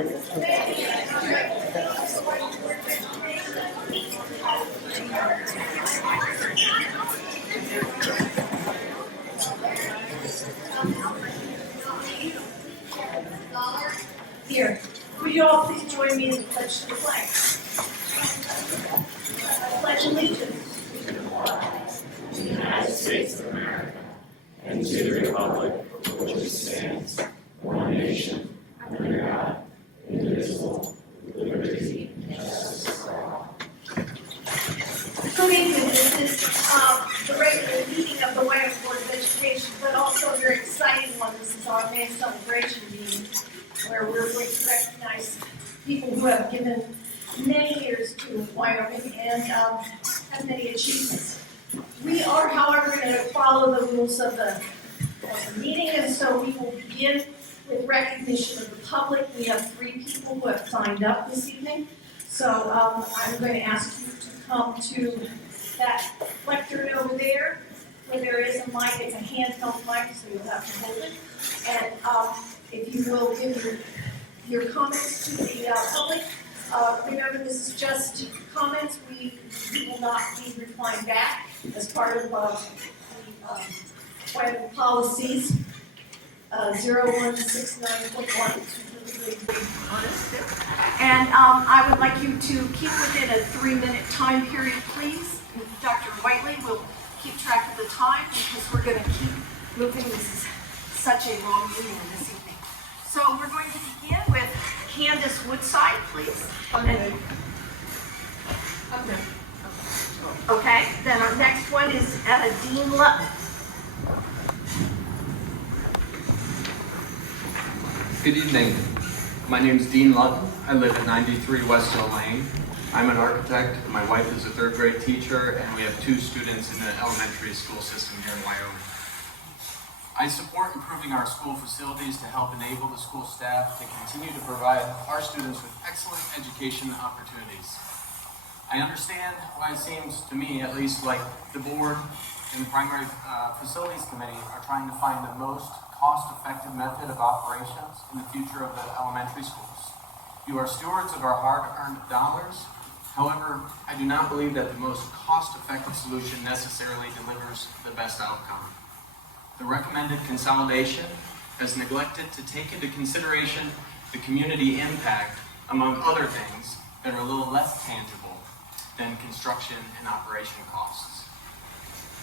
Here, would you all please join me in the pledge to the flag? I pledge allegiance to the United States of America and to the republic for which it stands, one nation, under God, indivisible, with liberty and justice for all. Good evening. This is the regular meeting of the Wyoming Board of Education, but also a very exciting one. This is our May celebration meeting, where we're going to recognize people who have given many years to Wyoming and have many achievements. We are, however, going to follow the rules of the meeting, and so we will begin with recognition of the public. We have 3 people who have signed up this evening, so I'm going to ask you to come to that lectern over there, where there is a mic. It's a handheld mic, so you'll have to hold it. And if you will give your comments to the public. Remember, this is just comments. We will not be replying back as part of the Wyoming policies 0169.1. And I would like you to keep within a 3-minute time period, please. And Dr. Whiteley will keep track of the time because we're going to keep moving. This is such a long meeting this evening. So we're going to begin with Candace Woodside, please. Okay, then our next one is Dean Lutton. Good evening. My name is Dean Lutton. I live at 93 West Hill Lane. I'm an architect. My wife is a 3rd grade teacher, and we have 2 students in the elementary school system here in Wyoming. I support improving our school facilities to help enable the school staff to continue to provide our students with excellent education opportunities. I understand why it seems to me, at least, like the board and the primary facilities committee are trying to find the most cost-effective method of operations in the future of the elementary schools. You are stewards of our hard-earned dollars. However, I do not believe that the most cost-effective solution necessarily delivers the best outcome. The recommended consolidation has neglected to take into consideration the community impact, among other things, that are a little less tangible than construction and operation costs.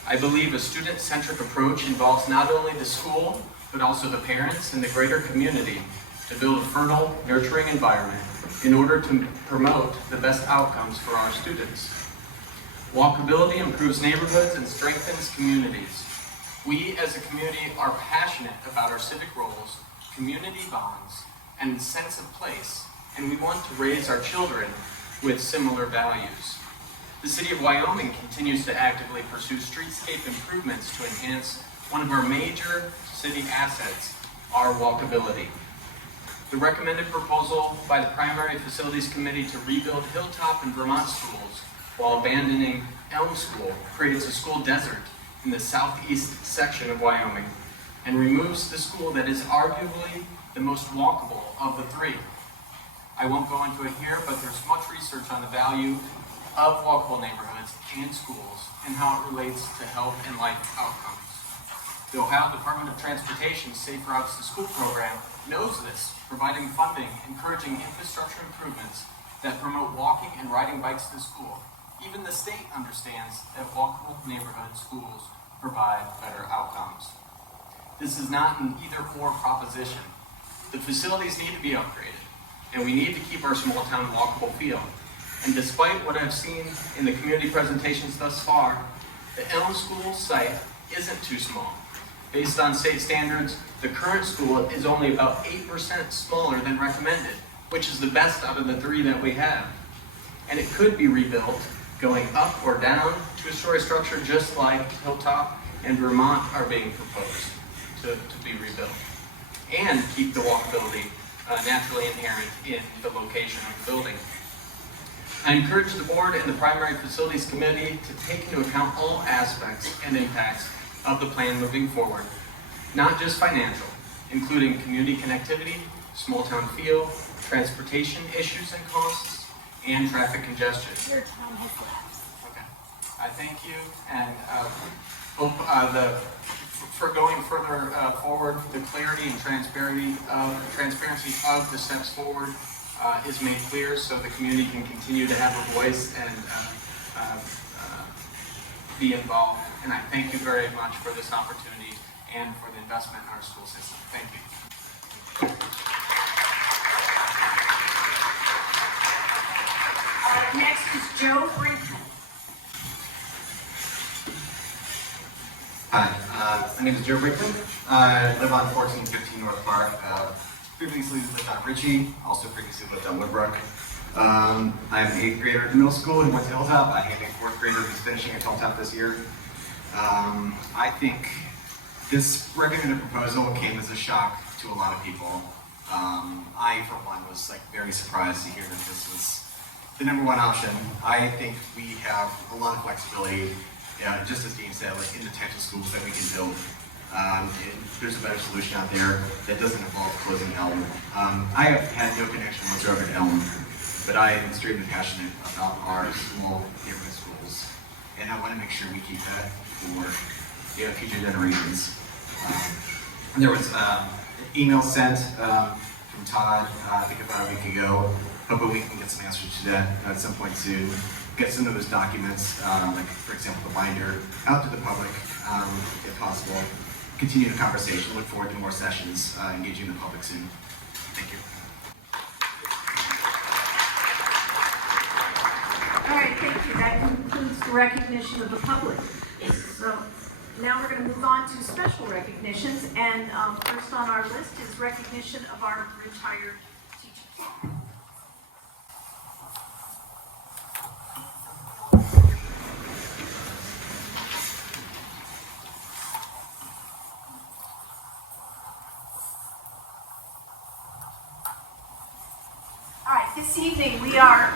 I believe a student-centric approach involves not only the school, but also the parents and the greater community to build a fertile, nurturing environment in order to promote the best outcomes for our students. Walkability improves neighborhoods and strengthens communities. We as a community are passionate about our civic roles, community bonds, and sense of place, and we want to raise our children with similar values. The City of Wyoming continues to actively pursue streetscape improvements to enhance one of our major city assets, our walkability. The recommended proposal by the Primary Facilities Committee to rebuild Hilltop and Vermont schools while abandoning Elm School creates a school desert in the southeast section of Wyoming and removes the school that is arguably the most walkable of the 3. I won't go into it here, but there's much research on the value of walkable neighborhoods and schools and how it relates to health and life outcomes. The Ohio Department of Transportation's Safe Routes to School program knows this, providing funding, encouraging infrastructure improvements that promote walking and riding bikes to school. Even the state understands that walkable neighborhood schools provide better outcomes. This is not an either-or proposition. The facilities need to be upgraded, and we need to keep our small-town walkable feel. And despite what I've seen in the community presentations thus far, the Elm School site isn't too small. Based on state standards, the current school is only about 8% smaller than recommended, which is the best out of the 3 that we have. And it could be rebuilt, going up or down to a 2-story structure, just like Hilltop and Vermont are being proposed to be rebuilt, and keep the walkability naturally inherent in the location of the building. I encourage the board and the Primary Facilities Committee to take into account all aspects and impacts of the plan moving forward, not just financial, including community connectivity, small town feel, transportation issues and costs, and traffic congestion. Your time has lapsed. Okay. I thank you and hope for going further forward, the clarity and transparency of the steps forward is made clear so the community can continue to have a voice and be involved. And I thank you very much for this opportunity and for the investment in our school system. Thank you. Next is Joe Brinkman. Hi, my name is Joe Brickman. I live on 1415 North Park. Previously lived on Ritchie, also previously lived on Woodbrook. I'm an 8th grader at the middle school and went to Hilltop. I have a 4th grader who's finishing at Hilltop this year. I think this recommended proposal came as a shock to a lot of people. I, for one, was very surprised to hear that this was the #1 option. I think we have a lot of flexibility. Yeah, just as Dean said, in the types of schools that we can build. There's a better solution out there that doesn't involve closing Elm. I have had no connection whatsoever to Elm, but I am extremely passionate about our small neighborhood schools, and I want to make sure we keep that for future generations. There was an email sent from Todd, I think about a week ago. Hoping we can get some answers to that at some point soon. Get some of those documents, for example the binder, out to the public if possible. Continue the conversation. Look forward to more sessions engaging the public soon. Thank you. All right, thank you. That concludes the recognition of the public. So now we're going to move on to special recognitions, and first on our list is recognition of our retired teachers. All right, this evening we are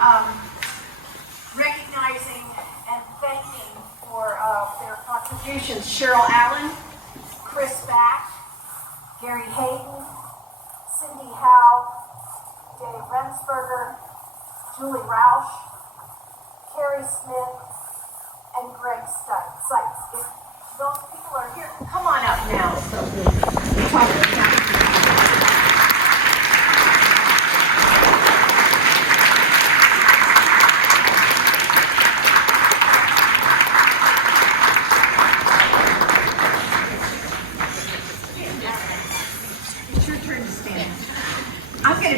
recognizing and thanking for their contributions Cheryl Allen, Chris Back, Gary Hayden, Cindy Howe, Dave Rensberger, Julie Roush, Carrie Smith, and Greg Seitz. If those people are here, come on up now. So we'll talk about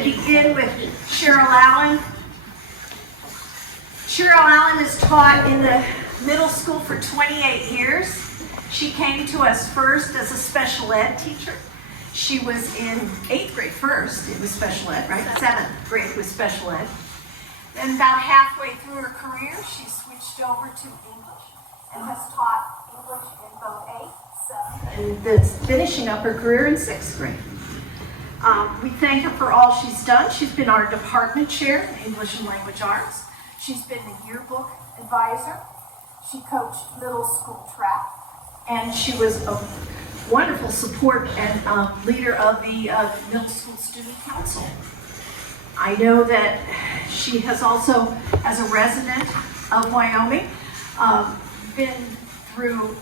begin with Cheryl Allen. Cheryl Allen has taught in the middle school for 28 years. She came to us first as a special ed teacher. She was in 8th grade first. It was special ed, right? 7th grade was special ed. Then about halfway through her career, she switched over to English and has taught English in both 8th, 7th, and that's finishing up her career in 6th grade. We thank her for all she's done. She's been our department chair in English and Language Arts. She's been the yearbook advisor. She coached middle school track. And she was a wonderful support and leader of the middle school student council. I know that she has also, as a resident of Wyoming, been through,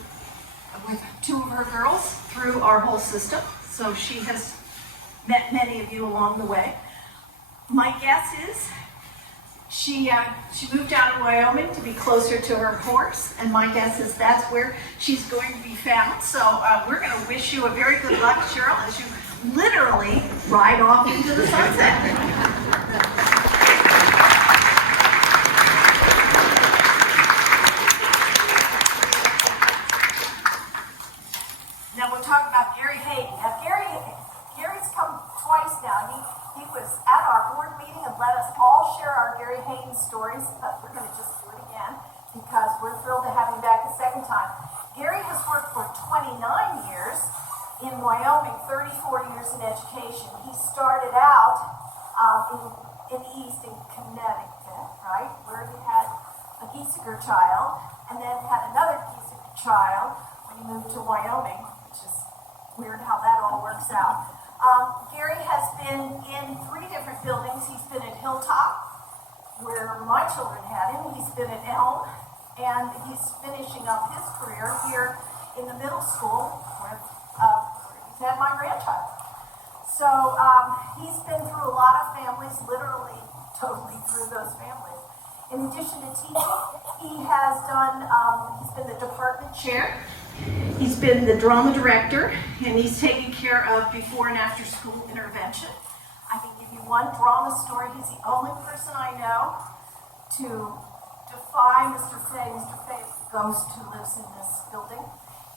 with 2 of her girls, through our whole system. So she has met many of you along the way. My guess is she moved out of Wyoming to be closer to her horse, and my guess is that's where she's going to be found. So we're going to wish you a very good luck, Cheryl, as you literally ride off into the sunset. Now we'll talk about Gary Hayden. Now Gary's come twice now. He was at our board meeting and let us all share our Gary Hayden stories, but we're going to just do it again because we're thrilled to have him back a second time. Gary has worked for 29 years in Wyoming, 34 years in education. He started out in East in Connecticut, right, where he had a Giesinger child, and then had another Giesinger child when he moved to Wyoming, which is weird how that all works out. Gary has been in 3 different buildings. He's been at Hilltop, where my children had him. He's been at Elm, and he's finishing up his career here in the middle school where he's had my grandchild. So he's been through a lot of families, literally, totally through those families. In addition to teaching, he has done, he's been the department chair, he's been the drama director, and he's taken care of before and after school intervention. I can give you one drama story. He's the only person I know to defy Mr. Fay. Mr. Fay is the ghost who lives in this building,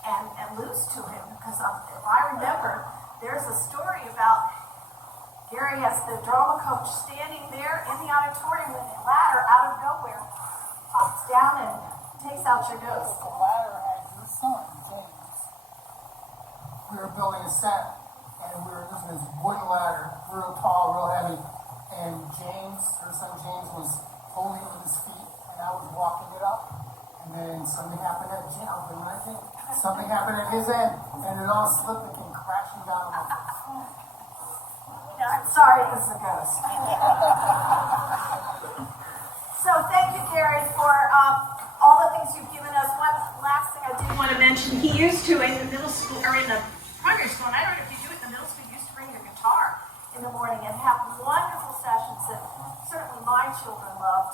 and lose to him, because if I remember, there's a story about Gary as the drama coach standing there in the auditorium with a ladder out of nowhere, pops down and takes out your ghost. The ladder had your son, James. We were building a set, and we were using this wooden ladder, real tall, real heavy, and James, her son James, was holding it with his feet, and I was walking it up, and then something happened at James, and I think something happened at his end, and it all slipped and came crashing down on my face. I'm sorry, it was a ghost. So thank you, Gary, for all the things you've given us. One last thing I did want to mention, he used to, in the middle school, or in the primary school, and I don't know if you do it in the middle school, you used to bring your guitar in the morning and have wonderful sessions that certainly my children loved,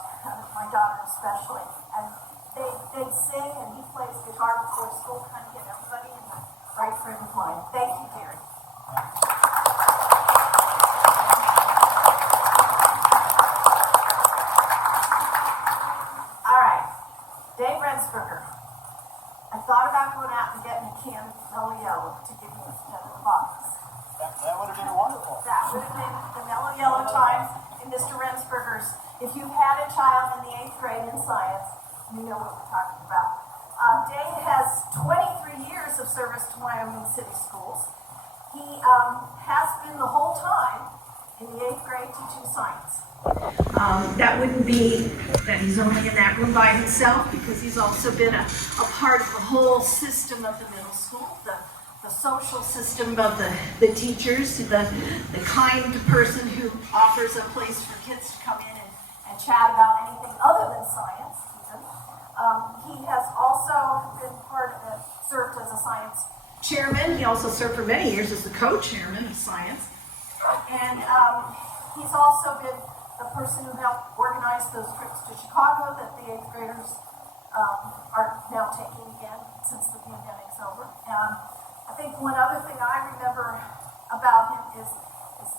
my daughter especially. And they'd sing, and he plays guitar before school, kind of get everybody in the right frame of mind. Thank you, Gary. Dave Rensberger. I thought about going out and getting a can of Mellow Yellow to give you instead of the box. That would have been wonderful. That would have been the Mellow Yellow times in Mr. Rensberger's. If you've had a child in the 8th grade in science, you know what we're talking about. Dave has 23 years of service to Wyoming City Schools. He has been the whole time in the 8th grade teaching science. That wouldn't be that he's only in that room by himself, because he's also been a part of the whole system of the middle school, the social system of the teachers, the kind person who offers a place for kids to come in and chat about anything other than science, even. He has also been served as a science chairman. He also served for many years as the co-chairman of science. And he's also been the person who helped organize those trips to Chicago that the 8th graders are now taking again since the pandemic's over. I think one other thing I remember about him is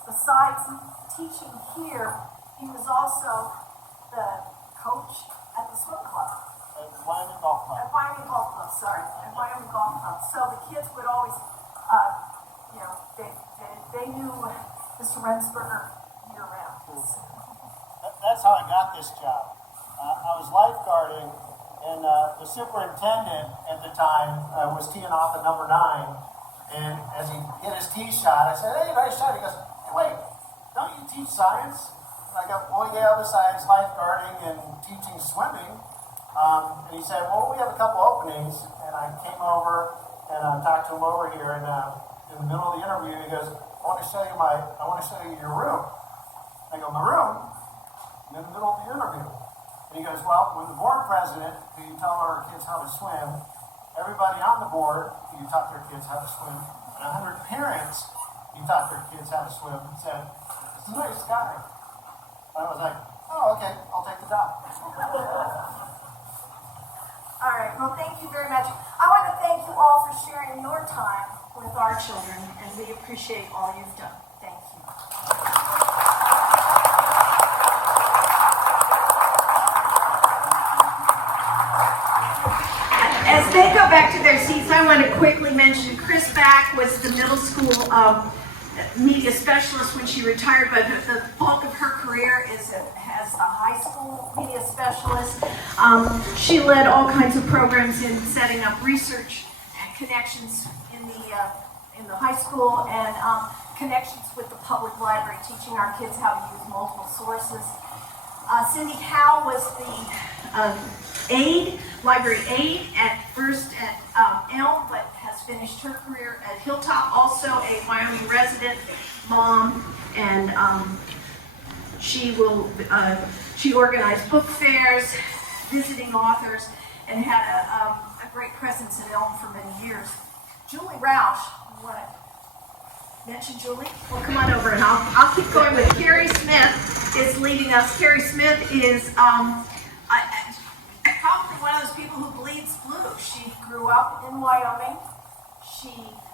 besides teaching here, he was also the coach at the swim club. At Wyoming Golf Club. At Wyoming Golf Club, sorry. At Wyoming Golf Club. So the kids would always, they knew Mr. Rensberger year round. That's how I got this job. I was lifeguarding, and the superintendent at the time was teeing off at number 9. And as he hit his tee shot, I said, "Hey, nice shot." He goes, "Hey, wait, don't you teach science?" And I go, "Well, yeah, besides lifeguarding and teaching swimming." And he said, "Well, we have a couple openings." And I came over and talked to him over here. And in the middle of the interview, he goes, I want to show you your room." I go, "My room?" In the middle of the interview. And he goes, "Well, when the board president, who you tell our kids how to swim, everybody on the board, who you taught their kids how to swim, and 100 parents, you taught their kids how to swim," said, "It's a nice guy." And I was like, "Oh, okay, I'll take the job." All right, well, thank you very much. I want to thank you all for sharing your time with our children, and we appreciate all you've done. Thank you. As they go back to their seats, I want to quickly mention Chris Back was the middle school media specialist when she retired, but the bulk of her career is as a high school media specialist. She led all kinds of programs in setting up research connections in the high school and connections with the public library, teaching our kids how to use multiple sources. Cindy Howe was the library aide at first at Elm, but has finished her career at Hilltop, also a Wyoming resident, mom, and she organized book fairs, visiting authors, and had a great presence at Elm for many years. Julie Roush, you want to mention Julie? Well, come on over, and I'll keep going with Carrie Smith is leading us. Carrie Smith is probably one of those people who bleeds blue. She grew up in Wyoming. She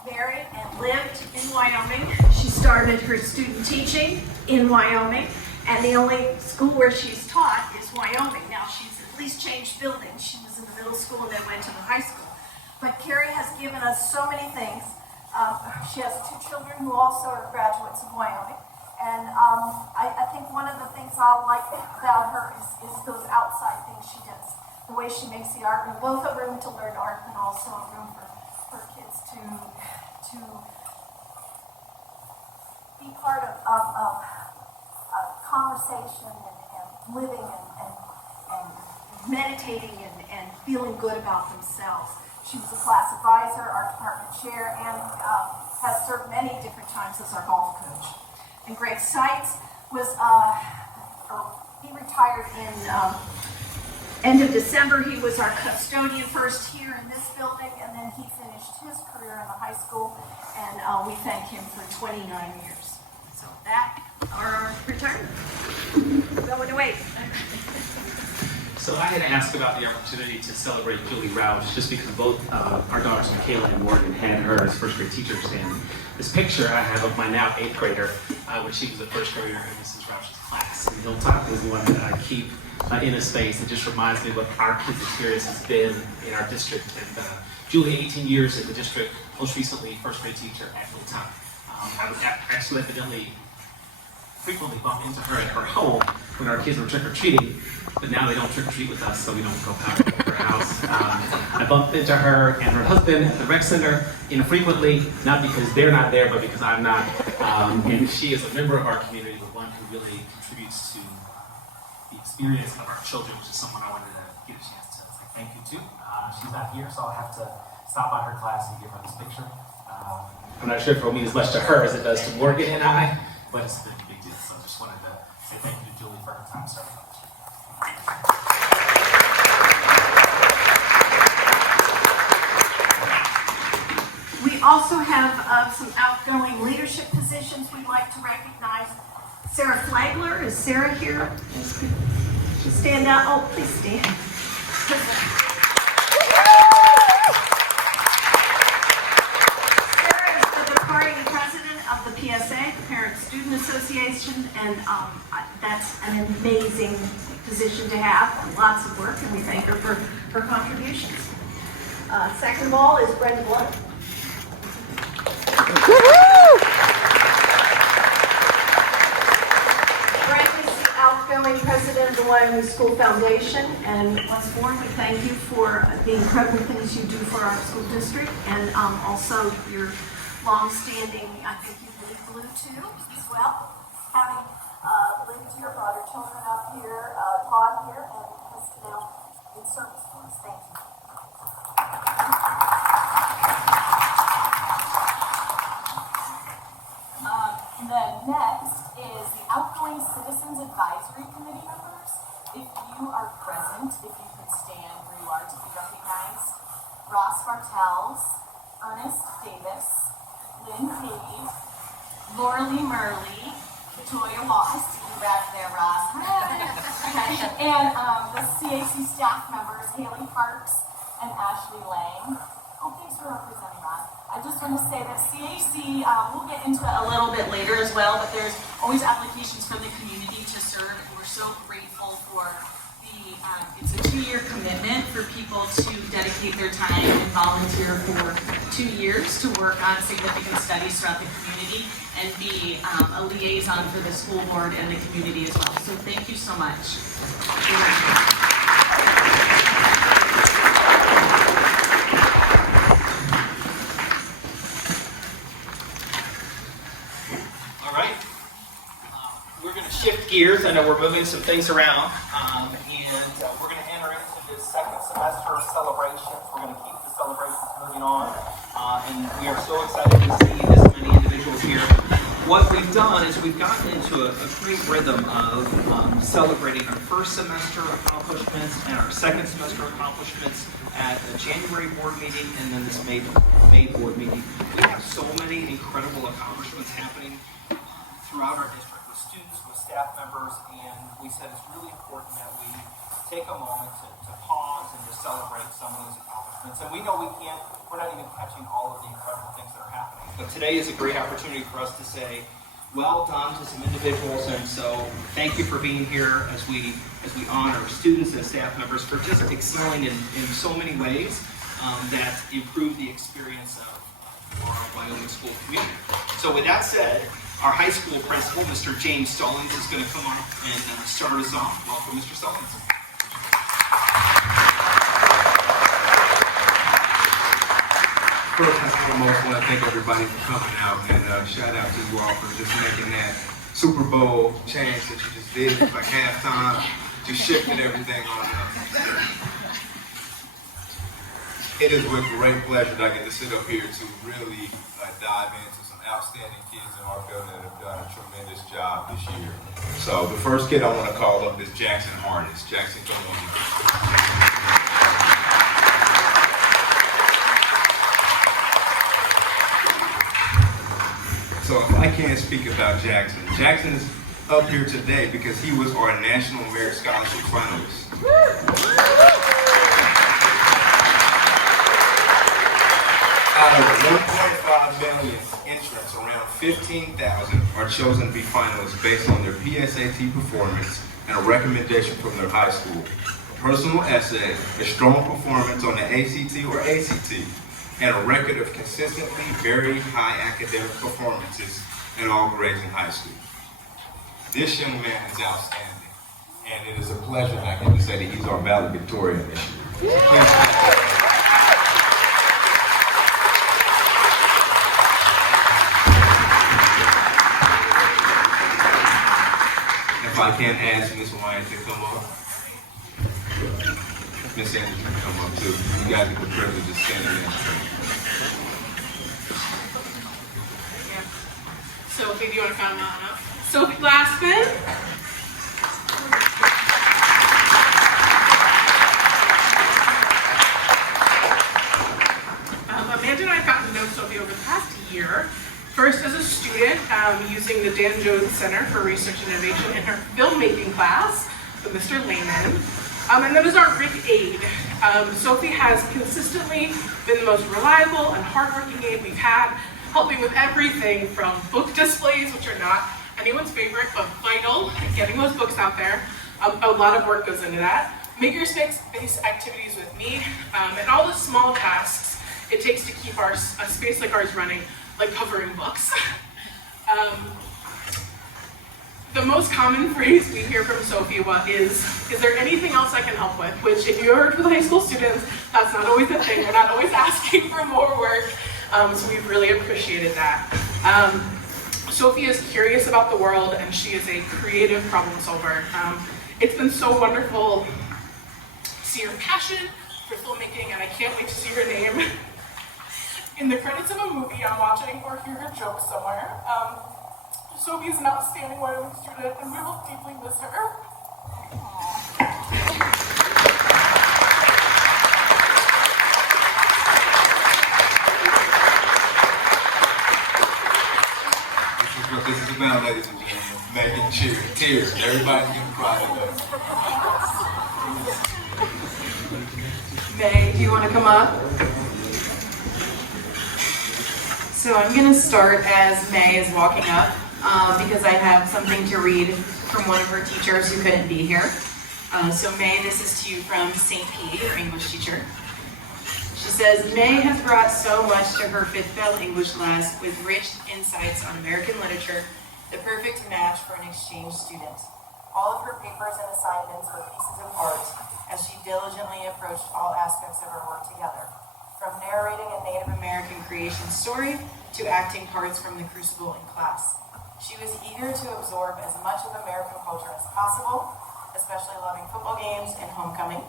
married and lived in Wyoming. She started her student teaching in Wyoming, and the only school where she's taught is Wyoming. Now, she's at least changed buildings. She was in the middle school and then went to the high school. But Carrie has given us so many things. She has 2 children who also are graduates of Wyoming. And I think one of the things I like about her is those outside things she does. The way she makes the art room, both a room to learn art and also a room for kids to be part of conversation and living and meditating and feeling good about themselves. She was a class advisor, art department chair, and has served many different times as our golf coach. And Greg Seitz was, he retired in end of December. He was our custodian first here in this building, and then he finished his career in the high school, and we thank him for 29 years. So that are our retirement. Going away. So I had asked about the opportunity to celebrate Julie Roush just because both our daughters, Michaela and Morgan, had her as first grade teachers. And this picture I have of my now 8th grader when she was a first grader in Mrs. Roush's class. And Hilltop is the one that I keep in a space. It just reminds me what our kids' experience has been in our district. And Julie, 18 years in the district, most recently first grade teacher at Hilltop. I would actually frequently bump into her at her home when our kids were trick-or-treating, but now they don't trick-or-treat with us, so we don't go out to her house. I bumped into her and her husband at the rec center infrequently, not because they're not there, but because I'm not. And she is a member of our community, but one who really contributes to the experience of our children, which is someone I wanted to get a chance to say thank you to. She's not here, so I'll have to stop by her class and give her this picture. I'm not sure if it'll mean as much to her as it does to Morgan and I, but it's a big deal, so I just wanted to say thank you to Julie for her time serving. We also have some outgoing leadership positions we'd like to recognize. Sarah Flagler, is Sarah here? She stand out. Oh, please stand. Sarah is the departing president of the PSA, the Parent Student Association, and that's an amazing position to have. Lots of work, and we thank her for her contributions. Second of all is Brenda Blood. Brenda is the outgoing president of the Wyoming School Foundation, and once more, we thank you for the incredible things you do for our school district, and also your long-standing, I think you bleed blue too, as well. Having lived here, brought her children up here, taught here, and has now in service for us. Thank you. The next is the outgoing Citizens Advisory Committee members. If you are present, if you could stand where you are to be recognized. Ross Martels, Ernest Davis, Lynn Cave, Lauralee Murley, Victoria Wallace, you back there, Ross. Okay. And the CAC staff members, Haley Parks and Ashley Lang. Oh, thanks for representing us. I just want to say that CAC, we'll get into it a little bit later as well, but there's always applications from the community to serve, and we're so grateful for the, it's a 2-year commitment for people to dedicate their time and volunteer for 2 years to work on significant studies throughout the community and be a liaison for the school board and the community as well. So thank you so much. Shift gears. I know we're moving some things around, and we're going to enter into this second semester of celebrations. We're going to keep the celebrations moving on, and we are so excited to see this many individuals here what we've done is we've gotten into a great rhythm of celebrating our first semester accomplishments and our second semester accomplishments at the January board meeting and then this May board meeting. We have so many incredible accomplishments happening throughout our district with students, with staff members, and we said it's really important that we take a moment to pause and to celebrate some of those accomplishments. And we know we're not even catching all of the incredible things that are happening. But today is a great opportunity for us to say, well done to some individuals, and so thank you for being here as we honor students and staff members for just excelling in so many ways that improve the experience of our Wyoming school community. So with that said, our high school principal, Mr. James Stallings, is going to come up and start us off. Welcome, Mr. Stallings. First and foremost, I want to thank everybody for coming out, and shout out to you all for just making that Super Bowl change that you just did, like halftime, just shifted everything on up. It is with great pleasure that I get to sit up here to really dive into some outstanding kids in our building that have done a tremendous job this year. So the first kid I want to call up is Jackson Harness. Jackson, come on. So if I can't speak about Jackson, Jackson is up here today because he was our National Merit Scholarship finalist. Out of 1.5 million entrants, around 15,000 are chosen to be finalists based on their PSAT performance and a recommendation from their high school, a personal essay, a strong performance on the ACT or ACT, and a record of consistently very high academic performances in all grades in high school. This young man is outstanding, and it is a pleasure that I get to say that he's our valedictorian this year. So please clap. If I can ask Miss Wyatt to come up. Miss Anderson can come up too. You guys get the privilege of standing there straight. Sophie, do you want to come on up? Sophie Glassman. Amanda and I have gotten to know Sophie over the past year. First as a student, using the Dan Jones Center for Research and Innovation in her filmmaking class with Mr. Lehman. And then as our RIC aide, Sophie has consistently been the most reliable and hardworking aide we've had, helping with everything from book displays, which are not anyone's favorite, but vital, getting those books out there. A lot of work goes into that. Makerspace activities with me, and all the small tasks it takes to keep a space like ours running, like covering books. The most common phrase we hear from Sophie is there anything else I can help with? Which, if you heard with high school students, that's not always the thing. We're not always asking for more work. So we've really appreciated that. Sophie is curious about the world, and she is a creative problem solver. It's been so wonderful to see her passion for filmmaking, and I can't wait to see her name in the credits of a movie I'm watching or hear her joke somewhere. Sophie is an outstanding Wyoming student, and we will deeply miss her. What this is about, ladies and gentlemen, making tears. Everybody's getting cry today. May, do you want to come up? So I'm going to start as May is walking up because I have something to read from one of her teachers who couldn't be here. So May, this is to you from St. P, your English teacher. She says, May has brought so much to her fifth fail English class with rich insights on American literature, the perfect match for an exchange student. All of her papers and assignments were pieces of art as she diligently approached all aspects of her work together, from narrating a Native American creation story to acting parts from the Crucible in class. She was eager to absorb as much of American culture as possible, especially loving football games and homecoming.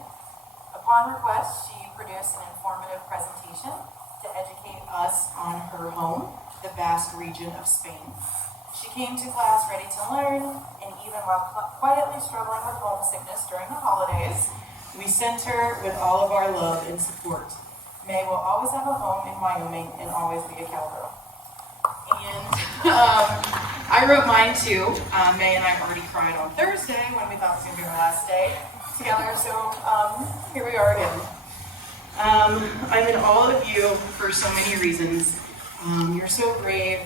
Upon request, she produced an informative presentation to educate us on her home, the vast region of Spain. She came to class ready to learn, and even while quietly struggling with homesickness during the holidays, we sent her with all of our love and support. May will always have a home in Wyoming and always be a cowgirl. And I wrote mine too. May and I already cried on Thursday when we thought it was going to be our last day together, so here we are again. I'm in awe of you for so many reasons. You're so brave,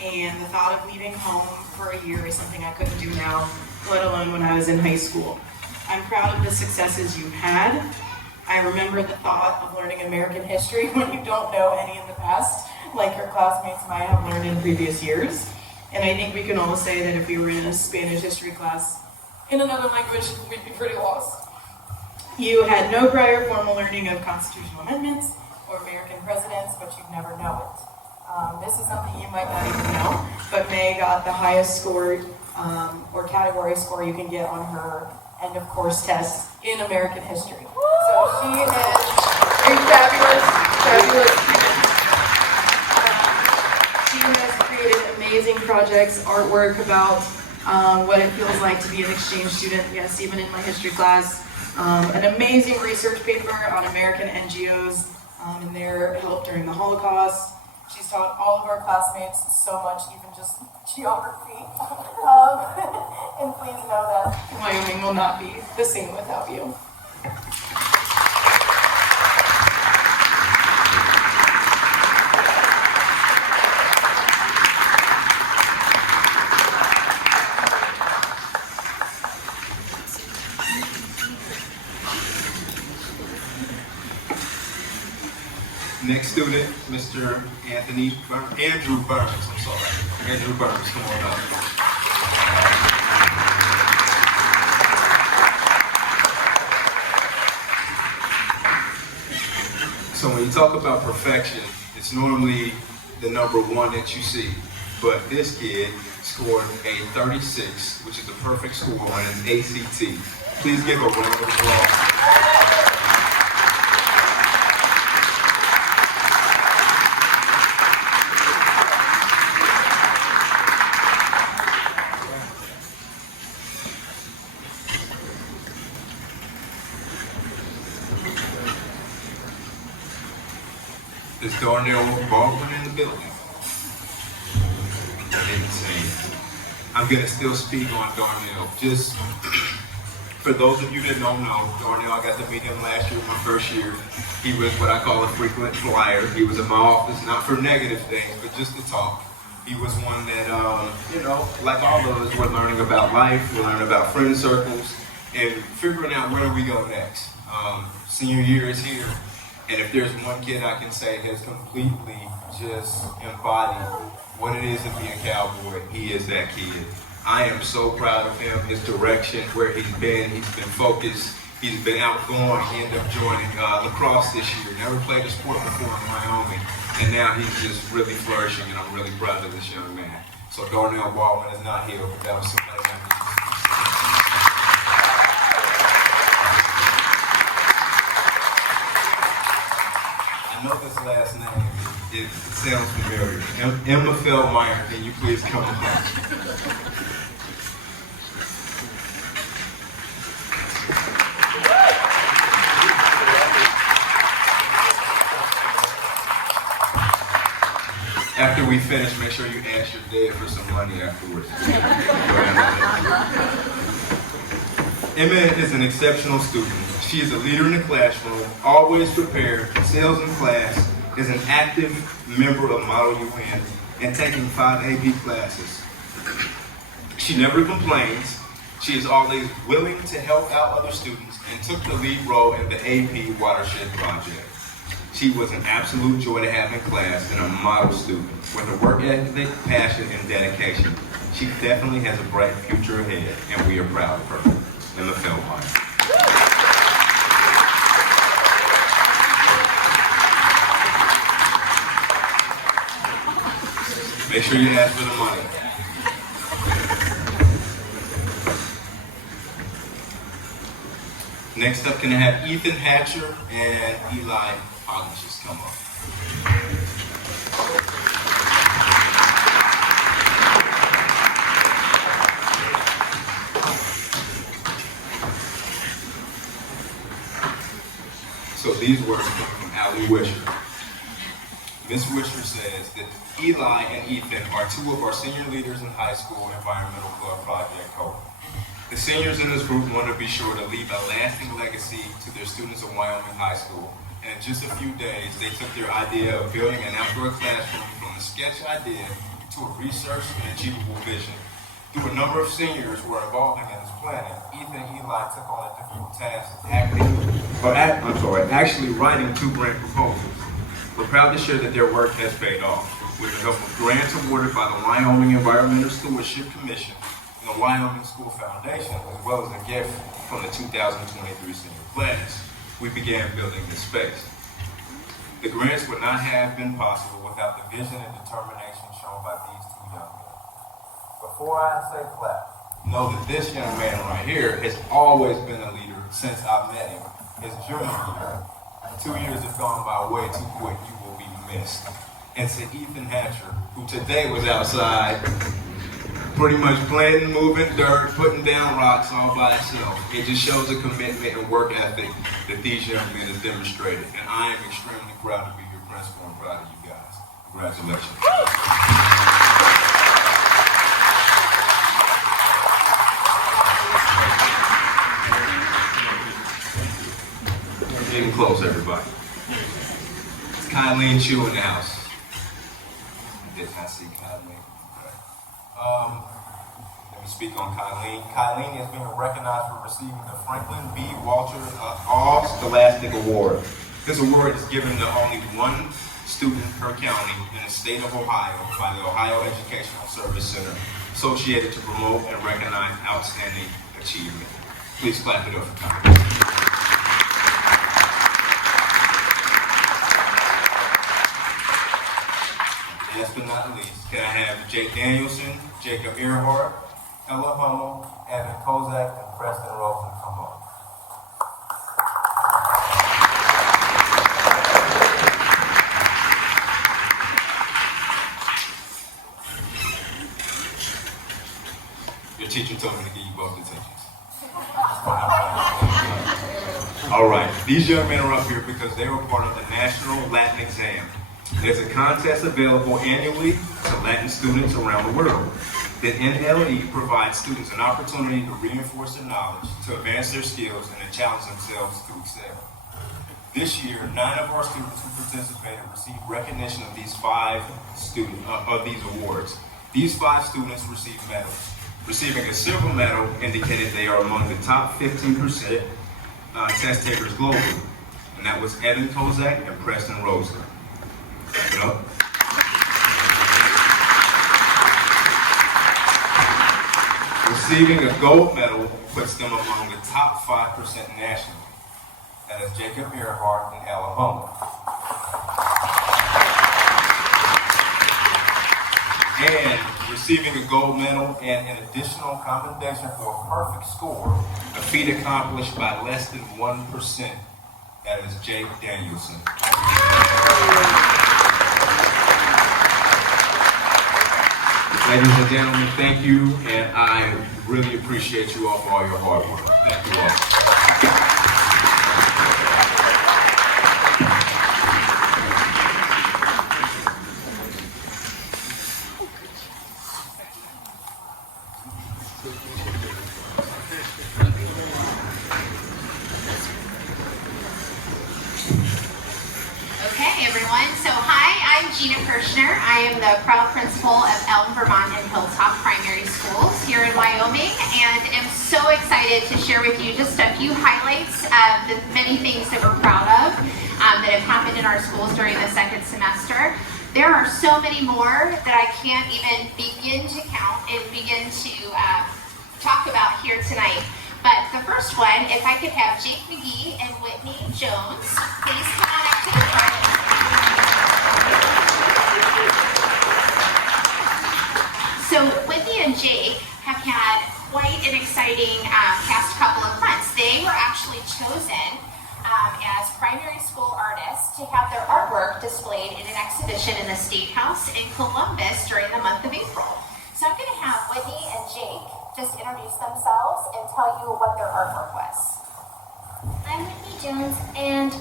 and the thought of leaving home for a year is something I couldn't do now, let alone when I was in high school. I'm proud of the successes you've had. I remember the thought of learning American history when you don't know any in the past, like your classmates might have learned in previous years. And I think we can all say that if we were in a Spanish history class in another language, we'd be pretty lost. You had no prior formal learning of constitutional amendments or American presidents, but you'd never know it. This is something you might not even know, but May got the highest score or category score you can get on her end of course test in American history. So she is a fabulous student. She has created amazing projects, artwork about what it feels like to be an exchange student, yes, even in my history class. An amazing research paper on American NGOs and their help during the Holocaust. She's taught all of our classmates so much, even just geography. And please know that Wyoming will not be the same without you. Next student, Mr. Andrew Burns, I'm sorry. Andrew Burns, come on up. So when you talk about perfection, it's normally the number 1 that you see. But this kid scored a 36, which is a perfect score on an ACT. Please give a round of applause. Is Darnell Baldwin in the building? Insane. I'm gonna still speak on Darnell. Just for those of you that don't know, Darnell, I got to meet him last year, my first year. He was what I call a frequent flyer. He was in my office, not for negative things, but just to talk. He was one that, like all of us, we're learning about life, we're learning about friend circles, and figuring out where do we go next. Senior year is here. And if there's one kid I can say has completely just embodied what it is to be a cowboy, he is that kid. I am so proud of him, his direction, where he's been focused, he's been outgoing. He ended up joining lacrosse this year, never played a sport before in Wyoming, and now he's just really flourishing, and I'm really proud of this young man. So Darnell Baldwin is not here, but that was somebody I need. I know this last name, it sounds familiar. Emma Feldmeyer, can you please come up? After we finish, make sure you ask your dad for some money afterwards. Emma is an exceptional student. She is a leader in the classroom, always prepared, excels in class, is an active member of Model UN, and taking 5 AP classes. She never complains. She is always willing to help out other students and took the lead role in the AP Watershed Project. She was an absolute joy to have in class and a model student. With her work ethic, passion, and dedication, she definitely has a bright future ahead, and we are proud of her. Emma Feldmeyer. Make sure you ask for the money. Next up, can I have Ethan Hatcher and Eli Hoggins just come up. So these words come from Allie Wisher. Ms. Wisher says that Eli and Ethan are two of our senior leaders in high school environmental club project COLA. The seniors in this group want to be sure to leave a lasting legacy to their students of Wyoming High School. And in just a few days, they took their idea of building an outdoor classroom from a sketch idea to a researched and achievable vision. Through a number of seniors who are evolving in this planning, Ethan and Eli took on a difficult task of actually writing 2 grant proposals. We're proud to share that their work has paid off. With the help of grants awarded by the Wyoming Environmental Stewardship Commission and the Wyoming School Foundation, as well as a gift from the 2023 senior class, we began building this space. The grants would not have been possible without the vision and determination shown by these 2 young men. Before I say clap, know that this young man right here has always been a leader since I met him his junior year. 2 years have gone by way too quick. You will be missed. And to Ethan Hatcher, who today was outside pretty much playing, moving dirt, putting down rocks all by himself. It just shows the commitment and work ethic that these young men have demonstrated. And I am extremely proud to be your principal and proud of you guys. Congratulations. Getting close, everybody. It's Kylie Chu in the house. Did not see Kylie. Okay. Let me speak on Kylie. Kylie is being recognized for receiving the Franklin B. Walter All Scholastic Award. This award is given to only one student per county in the state of Ohio by the Ohio Educational Service Center, associated to promote and recognize outstanding achievement. Please clap it up for Kylie. Last but not least, can I have Jake Danielson, Jacob Earhart, Ella Hummel, Evan Kozak, and Preston Rosen come on. Your teacher told me to give you both attentions. All right, these young men are up here because they were part of the National Latin Exam. There's a contest available annually to Latin students around the world. The NLE provides students an opportunity to reinforce their knowledge, to advance their skills, and to challenge themselves to excel. This year, 9 of our students who participated received recognition of these awards. These 5 students received medals. Receiving a silver medal indicated they are among the top 15% test takers globally, and that was Evan Kozak and Preston Rosen. Receiving a gold medal puts them among the top 5% nationally. That is Jacob Earhart and Ella Hummel. And receiving a gold medal and an additional commendation for a perfect score, a feat accomplished by less than 1%. That is Jake Danielson. Ladies and gentlemen, thank you, and I really appreciate you all for all your hard work. Thank you all. I am the proud principal of Elm, Vermont and Hilltop Primary Schools here in Wyoming, and am so excited to share with you just a few highlights of the many things that we're proud of that have happened in our schools during the second semester. There are so many more that I can't even begin to count and begin to talk about here tonight. But the first one, if I could have Jake McGee and Whitney Jones, please come on up to the front. So Whitney and Jake have had quite an exciting past couple of months. They were actually chosen as primary school artists to have their artwork displayed in an exhibition in the State House in Columbus during the month of April. So I'm going to have Whitney and Jake just introduce themselves and tell you what their artwork was. I'm Whitney Jones, and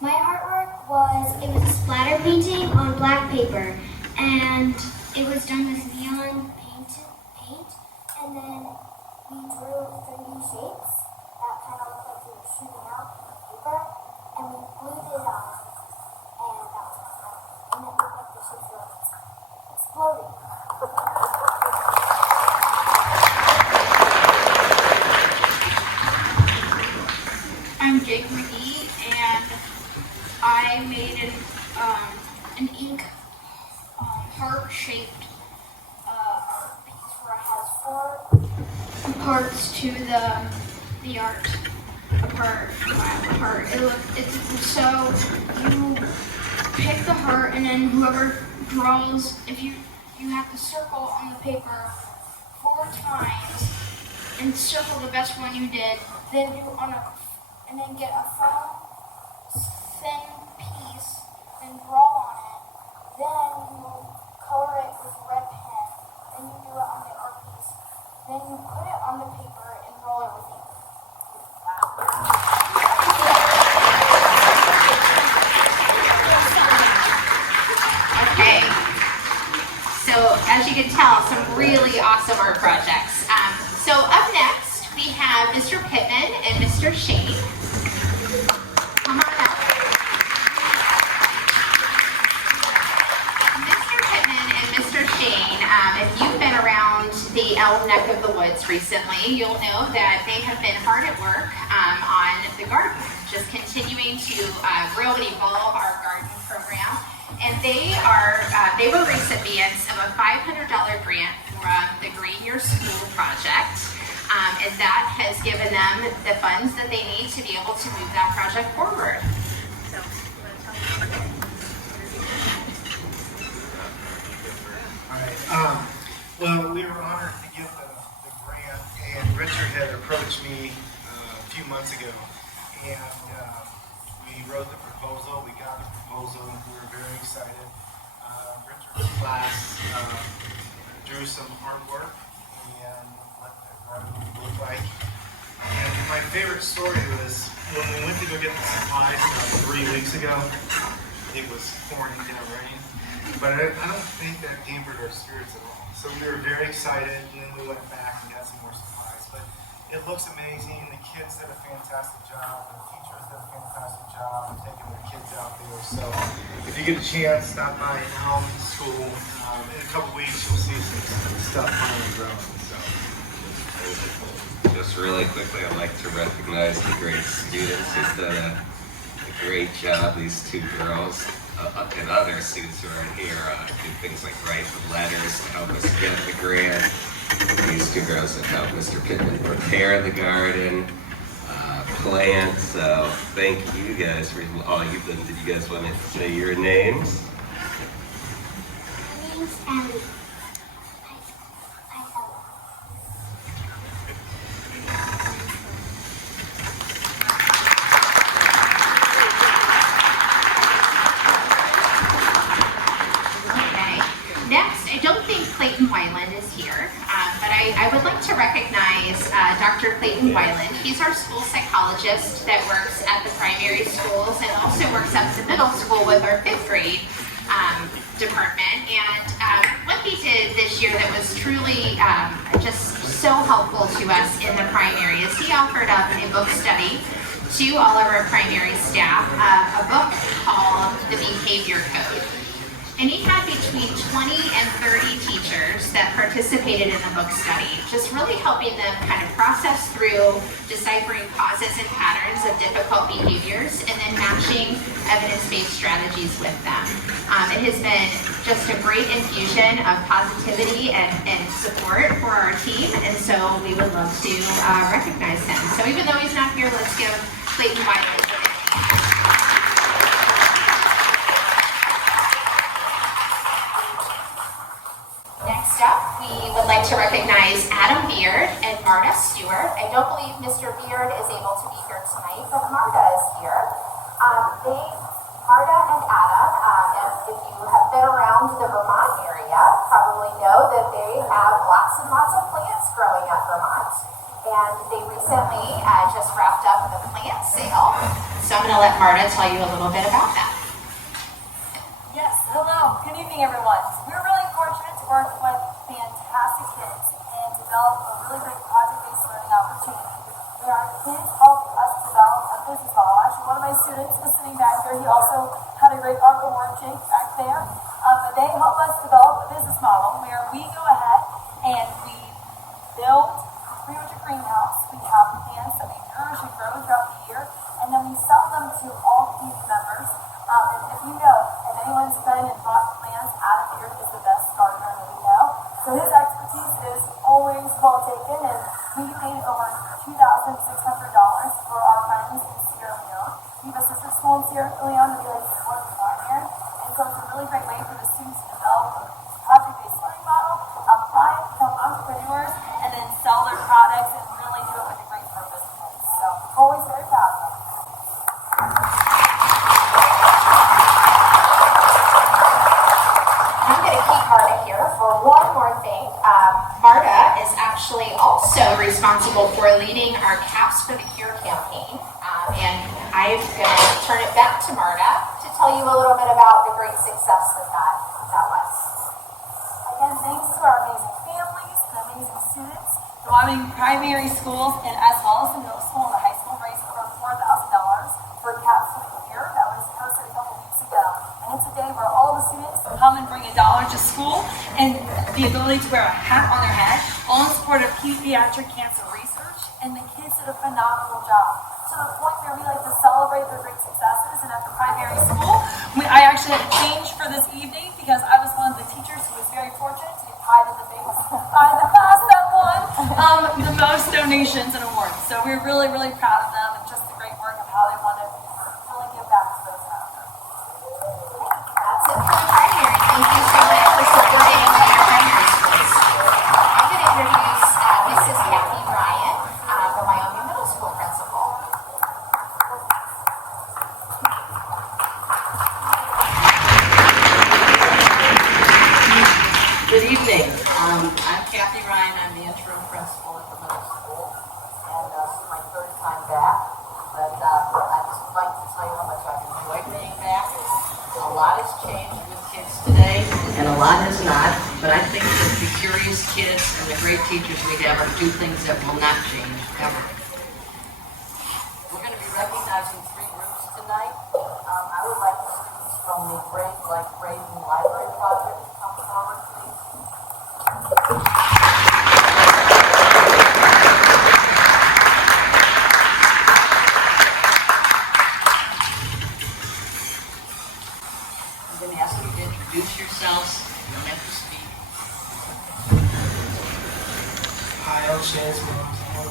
my artwork was a splatter painting on black paper, and it was done with neon paint, and then we drew 3D shapes that kind of looked like we were shooting out paper, and we glued it on, and it looked like the shapes were exploding. I'm Jake McGee, and I made an ink heart-shaped art piece where it has 4 parts to the art. A heart. It's so you pick the heart, and then whoever draws, if you have to circle on the paper 4 times and circle the best one you did, then and then get a foam thin piece and draw on it. Then you color it with red pen. Then you do it on the art piece. Then you put it on the paper and roll it with ink. Okay. So as you can tell, some really awesome art projects. So up next, we have Mr. Pittman and Mr. Shane. Come on up. Mr. Pittman and Mr. Shane, if you've been around the Elm neck of the woods recently, you'll know that they have been hard at work on the garden, just continuing to grow and evolve our garden program. And they were recipients of a $500 grant from the Green Your School project. And that has given them the funds that they need to be able to move that project forward. So, All right. Well, we were honored to get the grant, and Richard had approached me a few months ago, and we wrote the proposal. We got the proposal, and we were very excited. Richard's class drew some artwork and what the garden would look like. And my favorite story was when we went to go get the supplies about 3 weeks ago. It was pouring down rain, but I don't think that dampened our spirits at all. So we were very excited, and then we went back and got some more supplies. But it looks amazing. The kids did a fantastic job. The teachers did a fantastic job of taking their kids out there. So if you get a chance, stop by Elm School. In a couple weeks, you'll see some stuff finally growing. So. Just really quickly, I'd like to recognize the great students who've done a great job. These 2 girls and other students who are in here do things like write the letters to help us get the grant. These 2 girls have helped Mr. Pittman prepare the garden, plant. So thank you guys for all you've done. Did you guys want to say your names? My name's Ellie. I would like to recognize Dr. Clayton Weiland. He's our school psychologist that works at the primary schools and also works at the middle school with our 5th grade department. And what he did this year that was truly just so helpful to us in the primary is he offered up a book study to all of our primary staff, a book called The Behavior Code. And he had between 20 and 30 teachers that participated in the book study, just really helping them kind of process through deciphering causes and patterns of difficult behaviors and then matching evidence-based strategies with them. It has been just a great infusion of positivity and support for our team, and so we would love to recognize him. So even though he's not here, let's give Clayton Weiland. Next up, we would like to recognize Adam Beard and Marta Stewart. I don't believe Mr. Beard is able to be here tonight, but Marta is here. Marta and Adam, if you have been around the Vermont area, probably know that they have lots and lots of plants growing at Vermont. And they recently just wrapped up the plant sale. So I'm going to let Marta tell you a little bit about that. Yes, hello. Good evening, everyone. We're really fortunate to work with fantastic kids and develop a really great project-based learning opportunity where our kids help us develop a business model. Actually, one of my students is sitting back there. He also had a great art award, Jake, back there. But they help us develop a business model where we go ahead and we build pretty much a greenhouse. We have plants that we nourish and grow throughout the year, and then we sell them to all community members. And if you know, if anyone's been and bought plants, Adam here is the best gardener that we know. So his expertise is always well taken, and we paid over $2,600 for our friends in Sierra Leone. We have a sister school in Sierra Leone to be like support the primary, and so it's a really great way for the students to develop a project-based learning model, apply it, become entrepreneurs, and then sell their products and really do it with a great purpose. So always very proud of them. I'm going to keep Marta here for one more thing. Marta is actually also responsible for leading our Caps for the Cure campaign. And I'm going to turn it back to Marta to tell you a little bit about the great success that was. Again, thanks to our amazing families and amazing students. The Wyoming primary schools and as well as the middle school and the high school raised over $4,000 for Caps for the Cure. That was posted a couple weeks ago. And it's a day where all the students come and bring $1 to school and the ability to wear a hat on their head, all in support of pediatric cancer research. And the kids did a phenomenal job. To the point where we like to celebrate their great successes. And at the primary school, I actually had to change for this evening because I was one of the teachers who was very fortunate to get tied in the famous the class that won the most donations and awards. So we're really, really proud of them and just the great work of how they want to really give back to those around them. That's it for the primary. Thank you so much for supporting our primary schools. I'm going to introduce Mrs. Kathy Ryan, the Wyoming Middle School principal. Good evening. I'm Kathy Ryan. I'm the interim principal at the middle school, and this is my third time back. But I just would like to tell you how much I've enjoyed being back. A lot has changed with kids today, and a lot has not. But I think that the curious kids and the great teachers we have are two things that will not change ever. We're going to be recognizing 3 groups tonight. I would like the students from the Brave Like Raven Library Project to come forward, please. I'm going to ask you to introduce yourselves. You don't have to speak. Hi, I'm Chance Moms. I'm one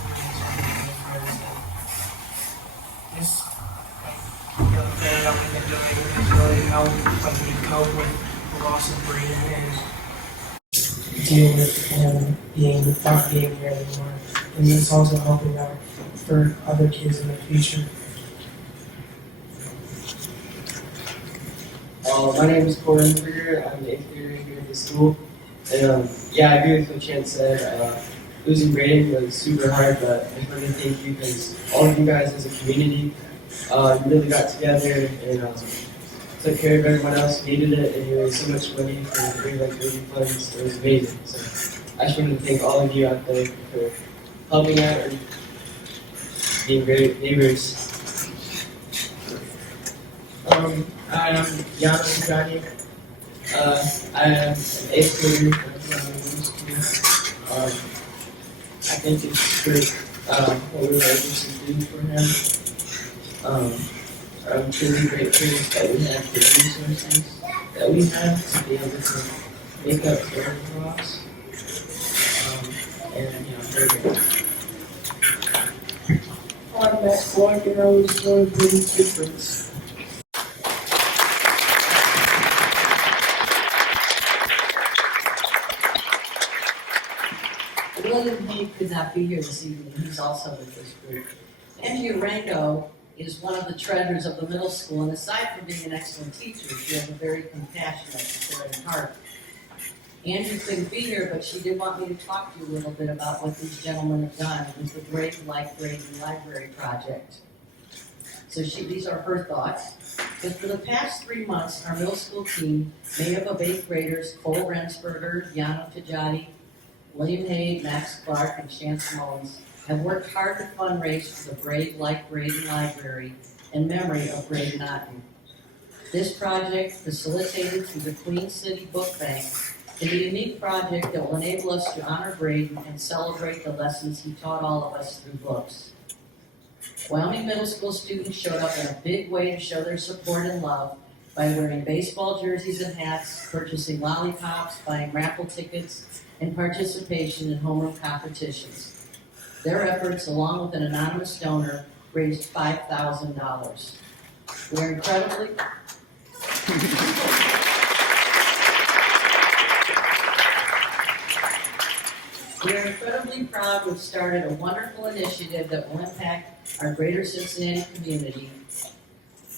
of the this thing that we've been doing has really helped me cope with the loss of Braden and deal with him not being here anymore. And it's also helping out for other kids in the future. My name is Corbin Krieger. I'm the 8th grader here at the school. And yeah, I agree with what Chance said. Losing Braden was super hard, but I just wanted to thank you because all of you guys as a community really got together and took care of everyone else who needed it, and you raised so much money for the Brave Like Raven funds. It was amazing. So I just wanted to thank all of you out there for helping out and being great neighbors. I'm Jan Sugani. I am an 8th grader at the I think it's great what we were able to do for him. I'm truly grateful that we have the resources that we have to be able to make up for the loss. And very grateful. On that point, I was one of the difference. William Hay could not be here this evening. He's also with this group. Angie Rango is one of the treasures of the middle school, and aside from being an excellent teacher, she has a very compassionate, caring heart. Andrew couldn't be here, but she did want me to talk to you a little bit about what these gentlemen have done with the Great Life Grading Library Project. So these are her thoughts. But for the past 3 months, our middle school team, made up of 8th graders, Cole Rensberger, Yano Tajati, William Hay, Max Clark, and Chance Mullins, have worked hard to fundraise for the Brave Life Grading Library in memory of Greg Naughton. This project, facilitated through the Queen City Book Bank, is a unique project that will enable us to honor Braden and celebrate the lessons he taught all of us through books. Wyoming Middle School students showed up in a big way to show their support and love by wearing baseball jerseys and hats, purchasing lollipops, buying raffle tickets, and participation in homeroom competitions. Their efforts, along with an anonymous donor, raised $5,000. We're incredibly proud to have started a wonderful initiative that will impact our greater Cincinnati community.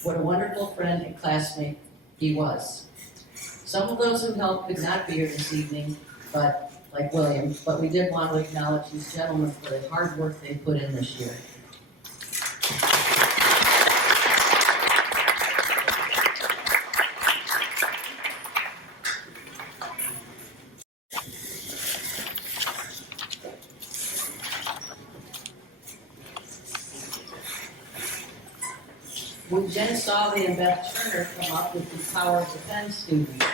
What a wonderful friend and classmate he was. Some of those who helped could not be here this evening, but like William, but we did want to acknowledge these gentlemen for the hard work they put in this year. Would Jen Salve and Beth Turner come up with the Power of the Pen student?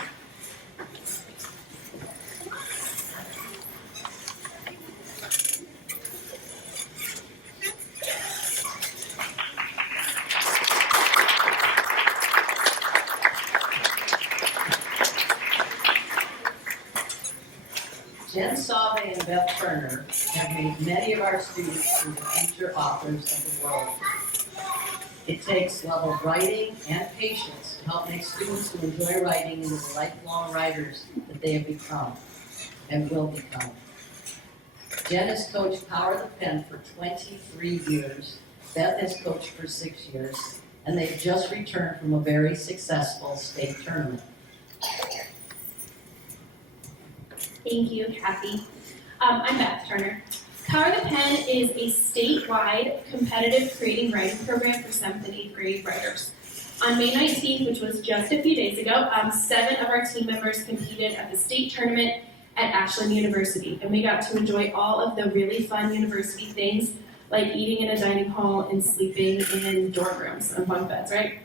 Jen Salve and Beth Turner have made many of our students into future authors of the world. It takes love of writing and patience to help make students who enjoy writing into the lifelong writers that they have become and will become. Jen has coached Power of the Pen for 23 years. Beth has coached for 6 years, and they've just returned from a very successful state tournament. Thank you, Kathy. I'm Beth Turner. Power of the Pen is a statewide competitive creating writing program for 7th and 8th grade writers. On May 19th, which was just a few days ago, 7 of our team members competed at the state tournament at Ashland University, and we got to enjoy all of the really fun university things like eating in a dining hall and sleeping in dorm rooms on bunk beds, right?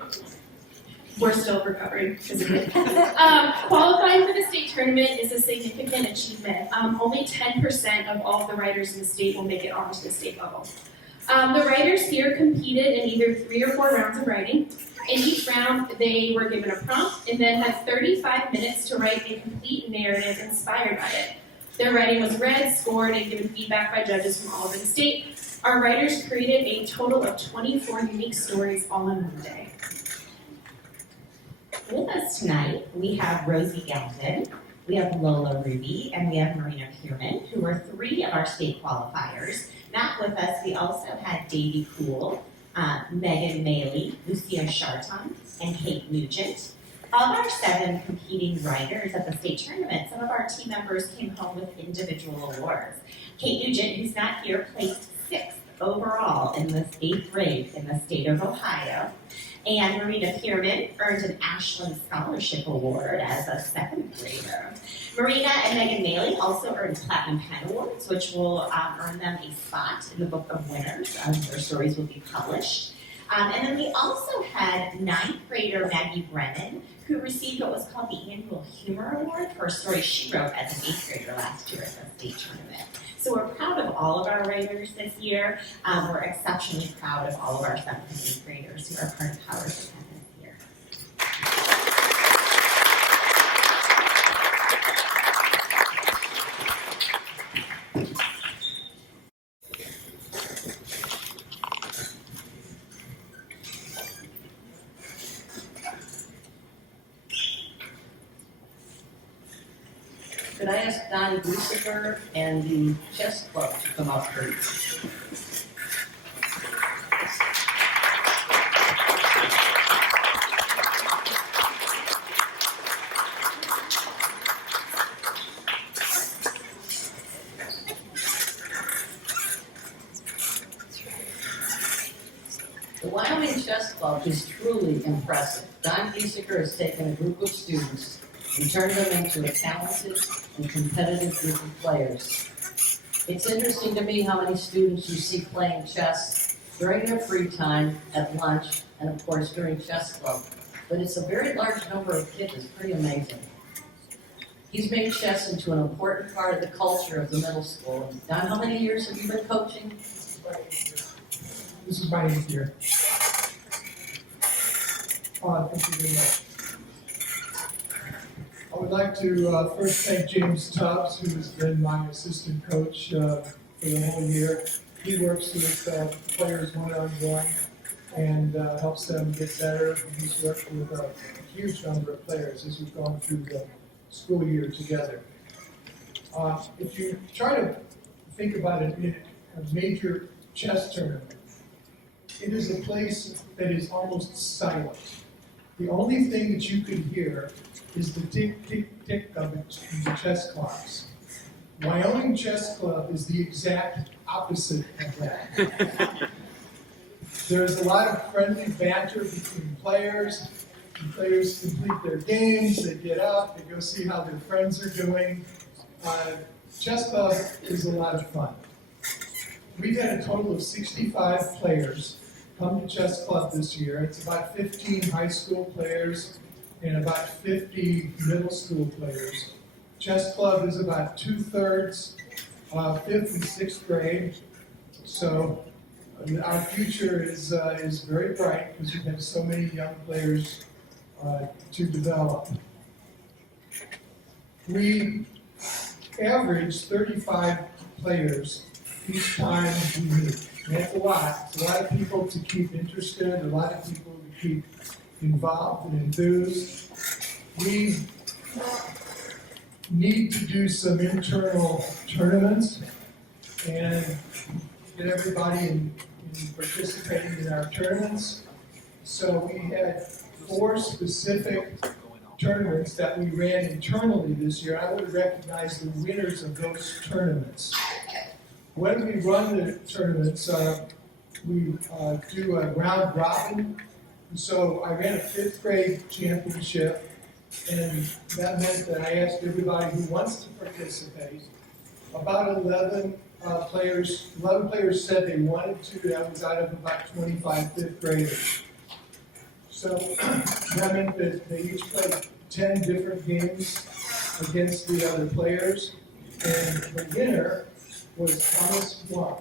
We're still recovering physically. Qualifying for the state tournament is a significant achievement. Only 10% of all of the writers in the state will make it onto the state level. The writers here competed in either 3 or 4 rounds of writing. In each round, they were given a prompt and then had 35 minutes to write a complete narrative inspired by it. Their writing was read, scored, and given feedback by judges from all over the state. Our writers created a total of 24 unique stories all in one day. With us tonight, we have Rosie Galvin, we have Lola Ruby, and we have Marina Pierman, who are 3 of our state qualifiers. Not with us, we also had Davy Cool, Megan Maley, Lucia Charton, and Kate Nugent. Of our 7 competing writers at the state tournament, some of our team members came home with individual awards. Kate Nugent, who's not here, placed 6th overall in the 8th grade in the state of Ohio. And Marina Pierman earned an Ashland Scholarship Award as a 2nd grader. Marina and Megan Maley also earned Platinum Pen Awards, which will earn them a spot in the Book of Winners. Their stories will be published. And then we also had 9th grader Maggie Brennan, who received what was called the Annual Humor Award for a story she wrote as an 8th grader last year at the state tournament. So we're proud of all of our writers this year. We're exceptionally proud of all of our 7th and 8th graders who are part of Power of the Pen this year. Could I ask Donnie Lucifer and the chess club to come up, please? The Wyoming Chess Club is truly impressive. Don Giesecker has taken a group of students and turned them into a talented and competitive group of players. It's interesting to me how many students you see playing chess during their free time, at lunch, and of course during chess club. But it's a very large number of kids. It's pretty amazing. He's made chess into an important part of the culture of the middle school. Don, how many years have you been coaching? This is my 8th year. Thank you very much. I would like to first thank James Tubbs, who has been my assistant coach for the whole year. He works with players one-on-one and helps them get better. He's worked with a huge number of players as we've gone through the school year together. If you try to think about it in a major chess tournament, it is a place that is almost silent. The only thing that you can hear is the tick, tick, tick of the chess clocks. Wyoming Chess Club is the exact opposite of that. There's a lot of friendly banter between players. The players complete their games, they get up, they go see how their friends are doing. Chess Club is a lot of fun. We've had a total of 65 players come to Chess Club this year. It's about 15 high school players and about 50 middle school players. Chess Club is about 2/3 5th and 6th grade. So our future is very bright because we have so many young players to develop. We average 35 players each time we meet. That's a lot. It's a lot of people to keep interested, a lot of people to keep involved and enthused. We need to do some internal tournaments and get everybody in participating in our tournaments. So we had 4 specific tournaments that we ran internally this year. I would recognize the winners of those tournaments. When we run the tournaments, we do a round robin. So I ran a 5th grade championship, and that meant that I asked everybody who wants to participate. About 11 players said they wanted to. That was out of about 25 5th graders. So that meant that they each played 10 different games against the other players, and the winner was Thomas Blanc.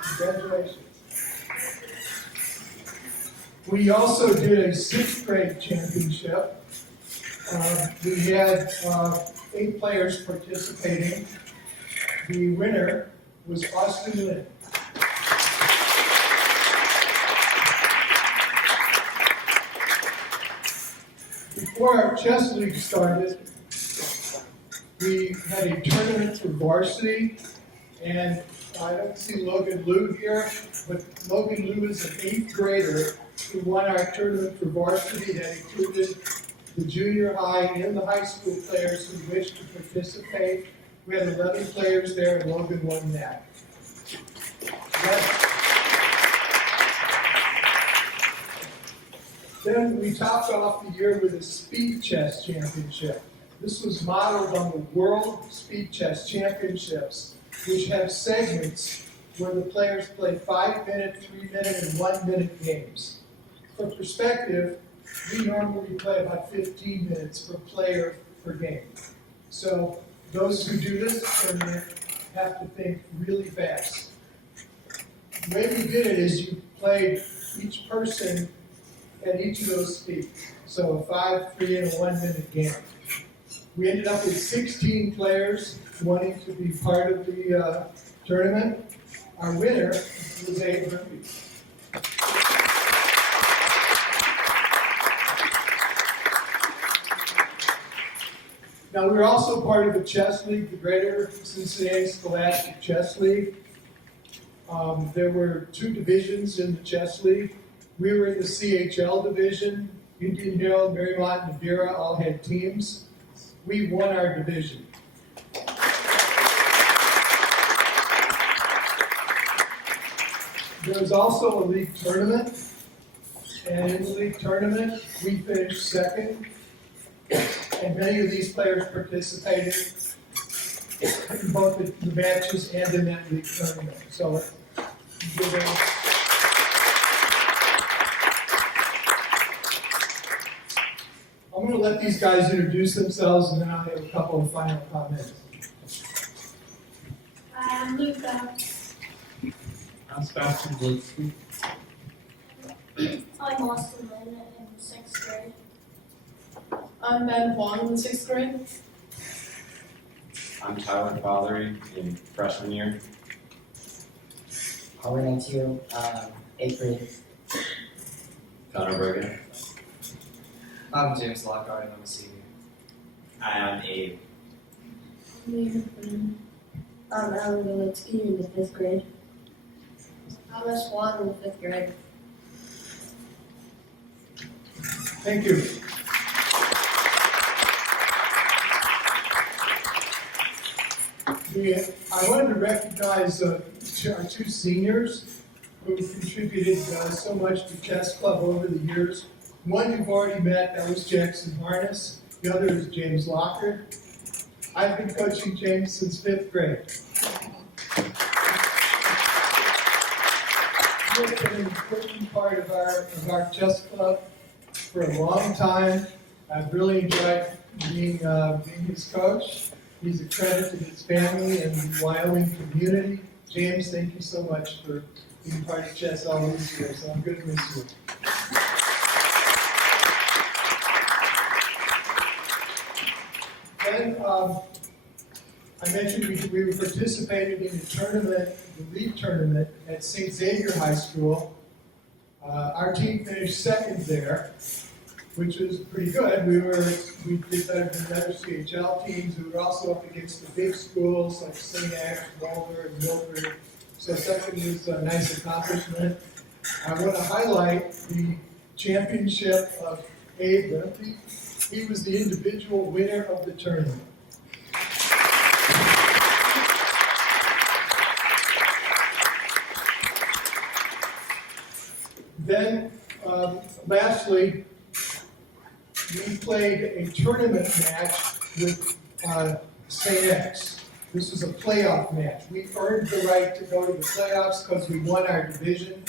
Congratulations. We also did a 6th grade championship. We had 8 players participating. The winner was Austin Lynn. Before our chess league started, we had a tournament for varsity, and I don't see Logan Liu here, but Logan Liu is an 8th grader who won our tournament for varsity that included the junior high and the high school players who wished to participate. We had 11 players there, and Logan won that. Then we topped off the year with a speed chess championship. This was modeled on the World Speed Chess Championships, which have segments where the players play 5-minute, 3-minute, and 1-minute games. For perspective, we normally play about 15 minutes per player per game. So those who do this tournament have to think really fast. The way we did it is you played each person at each of those speeds. So a 5, 3, and a 1-minute game. We ended up with 16 players wanting to be part of the tournament. Our winner was Abe Murphy. Now, we're also part of the Chess League, the Greater Cincinnati Scholastic Chess League. There were 2 divisions in the Chess League. We were in the CHL division. Indian Hill, Marymount, and Madeira all had teams. we won our division. There was also a league tournament, and in the league tournament, we finished second, and many of these players participated in both the matches and in that league tournament. So, give them. I'm going to let these guys introduce themselves, and then I'll have a couple of final comments. I'm Luca. I'm Sebastian Blitzky. I'm Austin Lynn in 6th grade. I'm Ben Huang in 6th grade. I'm Tyler Fothery in freshman year. I'll run into 8th grade. Connor Bergen. I'm James Lockhart and I'm a senior. I am Abe. I'm Alan Walitsky in the 5th grade. I'm a Swan in the 5th grade. Thank you. I wanted to recognize our two seniors who contributed so much to Chess Club over the years. One you've already met, that was Jackson Harness. The other is James Locker. I've been coaching James since 5th grade. He's been an important part of our chess club for a long time. I've really enjoyed being his coach. He's a credit to his family and the Wyoming community. James, thank you so much for being part of chess all these years. I'm going to miss you. Then I mentioned we were participating in a tournament, the league tournament at St. Xavier High School. Our team finished second there, which was pretty good. We did better than other CHL teams. We were also up against the big schools like St. X, Boulder, and Milford. So second was a nice accomplishment. I want to highlight the championship of Abe Limpy. He was the individual winner of the tournament. Then, lastly, we played a tournament match with St. X. This was a playoff match. We earned the right to go to the playoffs because we won our division.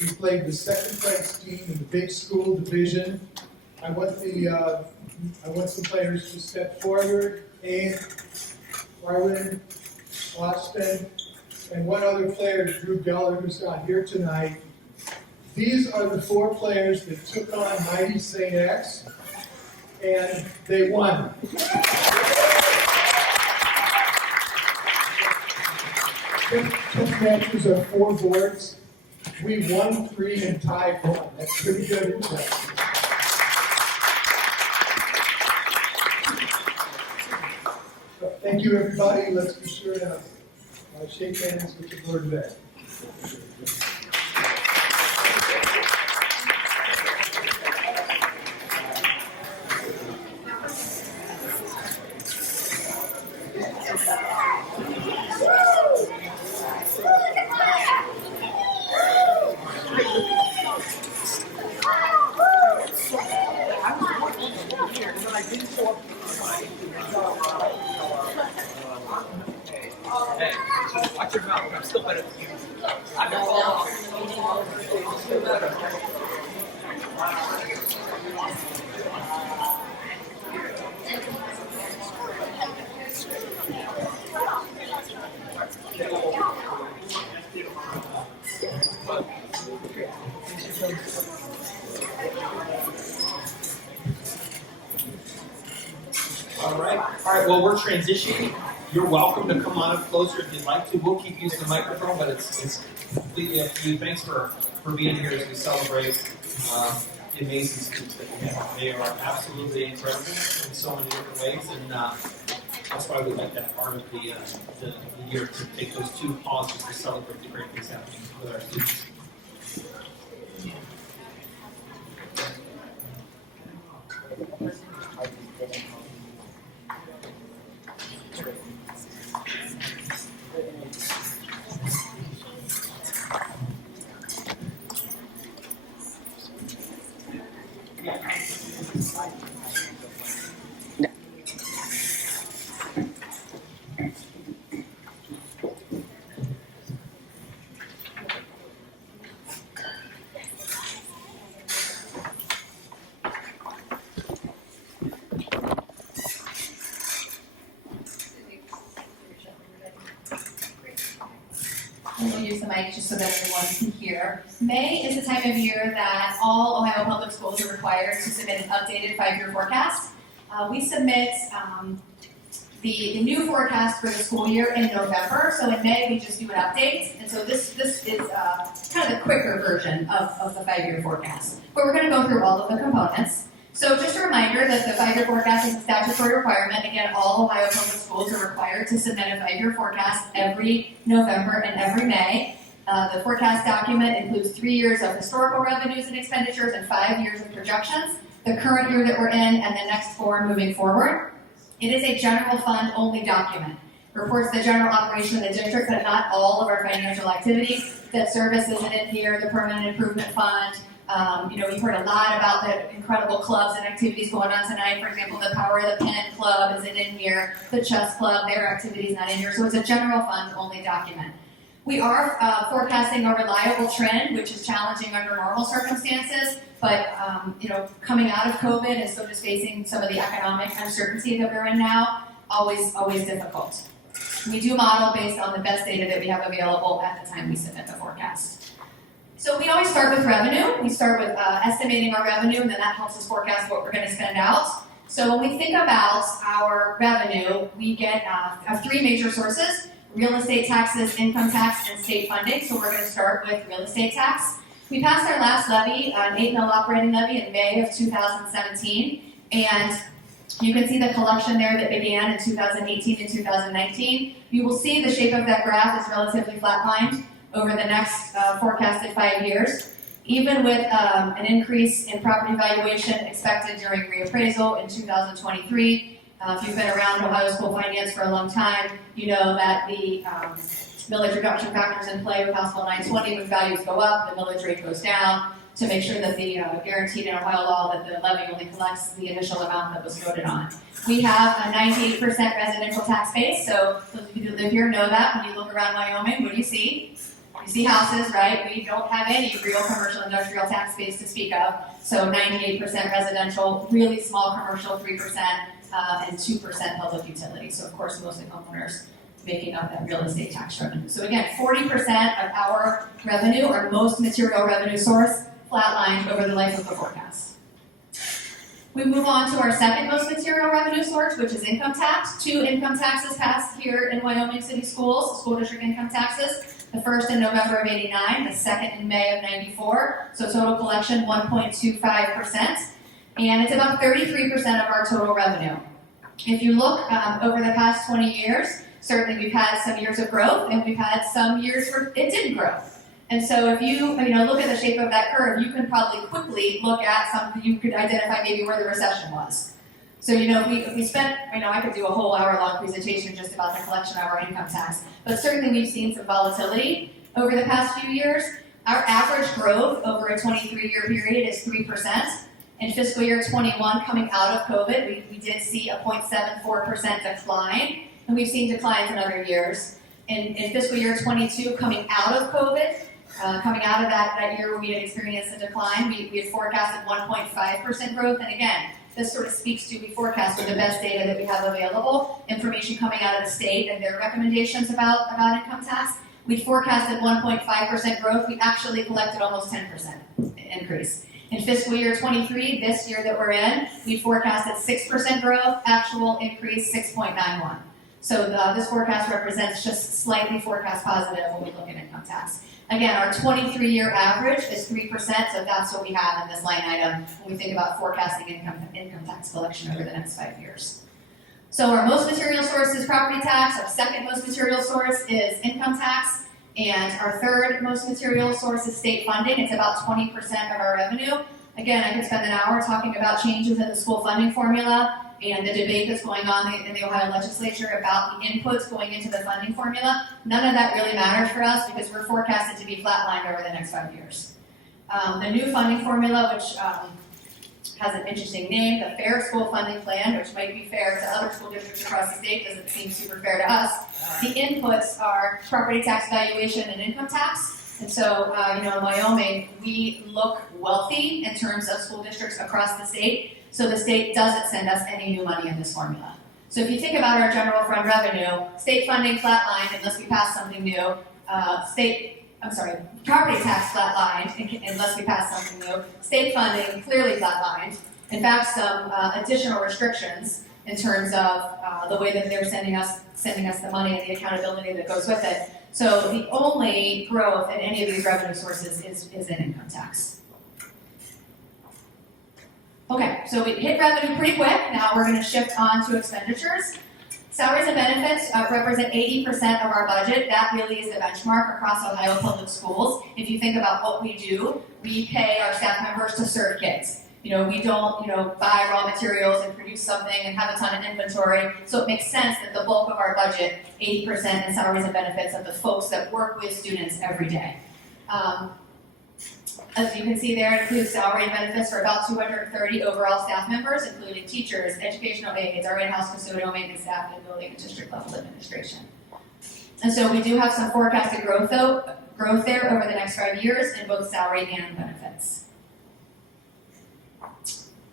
We played the second place team in the big school division. I want some players to step forward. Abe, Arlen, Austin, and one other player, Drew Geller, who's not here tonight. These are the 4 players that took on Mighty St. X, and they won. Fifth matches are 4 boards. We won 3 and tied 1. That's pretty good. Thank you, everybody. Let's be sure to shake hands with the board today. Watch your mouth. I'm still better than you. I know All right, well, we're transitioning. You're welcome to come on up closer if you'd like to. We'll keep using the microphone, but it's completely up to you. Thanks for being here as we celebrate the amazing students that we have. They are absolutely incredible in so many different ways, and that's why we like that part of the year to take those 2 pauses to celebrate the great things happening with our students. We'll use the mic just so that everyone can hear. May is the time of year that all Ohio public schools are required to submit an updated 5-year forecast. We submit the new forecast for the school year in November. So in May, we just do an update. And so this is kind of the quicker version of the 5-year forecast. But we're going to go through all of the components. So just a reminder that the 5-year forecast is a statutory requirement. Again, all Ohio public schools are required to submit a 5-year forecast every November and every May. The forecast document includes 3 years of historical revenues and expenditures and 5 years of projections, the current year that we're in, and the next 4 moving forward. It is a general fund only document. It reports the general operation of the district, but not all of our financial activity. Debt service isn't in here, the permanent improvement fund. We've heard a lot about the incredible clubs and activities going on tonight. For example, the Power of the Pen Club isn't in here. The Chess Club, their activity is not in here. So it's a general fund only document. We are forecasting a reliable trend, which is challenging under normal circumstances, but coming out of COVID and still just facing some of the economic uncertainty that we're in now, always difficult. We do model based on the best data that we have available at the time we submit the forecast. So we always start with revenue. We start with estimating our revenue, and then that helps us forecast what we're going to spend out. So when we think about our revenue, we get have 3 major sources: real estate taxes, income tax, and state funding. So we're going to start with real estate tax. We passed our last levy, an 8 mil operating levy, in May of 2017, and you can see the collection there that began in 2018 and 2019. You will see the shape of that graph is relatively flatlined over the next forecasted 5 years. Even with an increase in property valuation expected during reappraisal in 2023, if you've been around Ohio school finance for a long time, you know that the millage reduction factors in play with House Bill 920. When values go up, the millage rate goes down to make sure that the guaranteed in Ohio law that the levy only collects the initial amount that was voted on. We have a 98% residential tax base, so those of you who live here know that. When you look around Wyoming, what do you see? You see houses, right? We don't have any real commercial industrial tax base to speak of. So 98% residential, really small commercial, 3%, and 2% public utilities. So of course, mostly homeowners making up that real estate tax revenue. So again, 40% of our revenue, our most material revenue source, flatlined over the life of the forecast. We move on to our second most material revenue source, which is income tax. 2 income taxes passed here in Wyoming City Schools, school district income taxes. The first in November of '89, the second in May of '94. So total collection 1.25%, and it's about 33% of our total revenue. If you look over the past 20 years, certainly we've had some years of growth, and we've had some years where it didn't grow. And so if you look at the shape of that curve, you can probably quickly look at something, you could identify maybe where the recession was. So, if we spent, I could do a whole hour-long presentation just about the collection of our income tax, but certainly we've seen some volatility over the past few years. Our average growth over a 23-year period is 3%. In fiscal year 21, coming out of COVID, we did see a 0.74% decline, and we've seen declines in other years. In fiscal year 22, coming out of COVID, coming out of that year where we had experienced a decline, we had forecasted 1.5% growth, and again, this sort of speaks to we forecast with the best data that we have available, information coming out of the state and their recommendations about income tax. We forecasted 1.5% growth. We actually collected almost 10% increase. In fiscal year 23, this year that we're in, we forecasted 6% growth, actual increase 6.91. So this forecast represents just slightly forecast positive when we look at income tax. Again, our 23-year average is 3%, so that's what we have in this line item when we think about forecasting income tax collection over the next 5 years. So our most material source is property tax, our second most material source is income tax, and our third most material source is state funding. It's about 20% of our revenue. Again, I could spend an hour talking about changes in the school funding formula and the debate that's going on in the Ohio legislature about the inputs going into the funding formula. None of that really matters for us because we're forecasted to be flatlined over the next 5 years. The new funding formula, which has an interesting name, the Fair School Funding Plan, which might be fair to other school districts across the state, doesn't seem super fair to us. The inputs are property tax valuation and income tax. And so, in Wyoming, we look wealthy in terms of school districts across the state, so the state doesn't send us any new money in this formula. So if you think about our general fund revenue, state funding flatlined unless we pass something new, property tax flatlined unless we pass something new, state funding clearly flatlined. In fact, some additional restrictions in terms of the way that they're sending us the money and the accountability that goes with it. So the only growth in any of these revenue sources is in income tax. Okay, so we hit revenue pretty quick. Now we're going to shift on to expenditures. Salaries and benefits represent 80% of our budget. That really is the benchmark across Ohio public schools. If you think about what we do, we pay our staff members to serve kids. We don't, buy raw materials and produce something and have a ton of inventory. So it makes sense that the bulk of our budget, 80% in salaries and benefits of the folks that work with students every day. As you can see there, it includes salary and benefits for about 230 overall staff members, including teachers, educational aides, our in-house custodial maintenance staff, and building and district level administration. And so we do have some forecasted growth there over the next 5 years in both salary and benefits.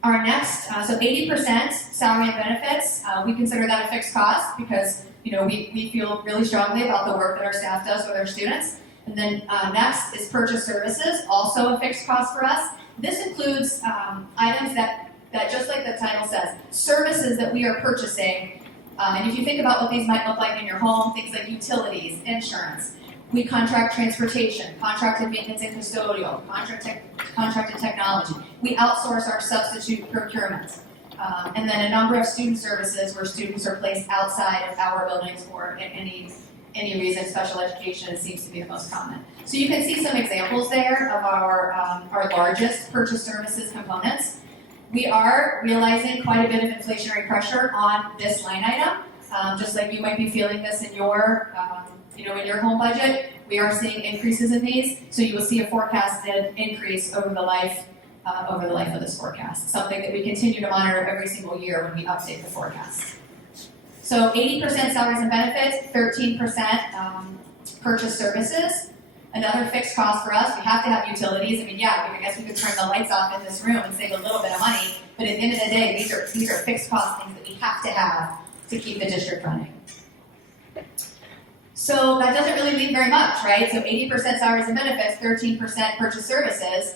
Our next, so 80% salary and benefits, we consider that a fixed cost because we feel really strongly about the work that our staff does with our students. And then next is purchase services, also a fixed cost for us. This includes items that just like the title says, services that we are purchasing. And if you think about what these might look like in your home, things like utilities, insurance. We contract transportation, contracted maintenance and custodial, contracted technology. We outsource our substitute procurement. And then a number of student services where students are placed outside of our buildings for any reason. Special education seems to be the most common. So you can see some examples there of our largest purchase services components. We are realizing quite a bit of inflationary pressure on this line item. Just like you might be feeling this in your in your home budget, we are seeing increases in these. So you will see a forecasted increase over the life of this forecast. Something that we continue to monitor every single year when we update the forecast. So 80% salaries and benefits, 13% purchase services. Another fixed cost for us, we have to have utilities. I guess we could turn the lights off in this room and save a little bit of money, but at the end of the day, these are fixed cost things that we have to have to keep the district running. So that doesn't really leave very much, right? So 80% salaries and benefits, 13% purchase services.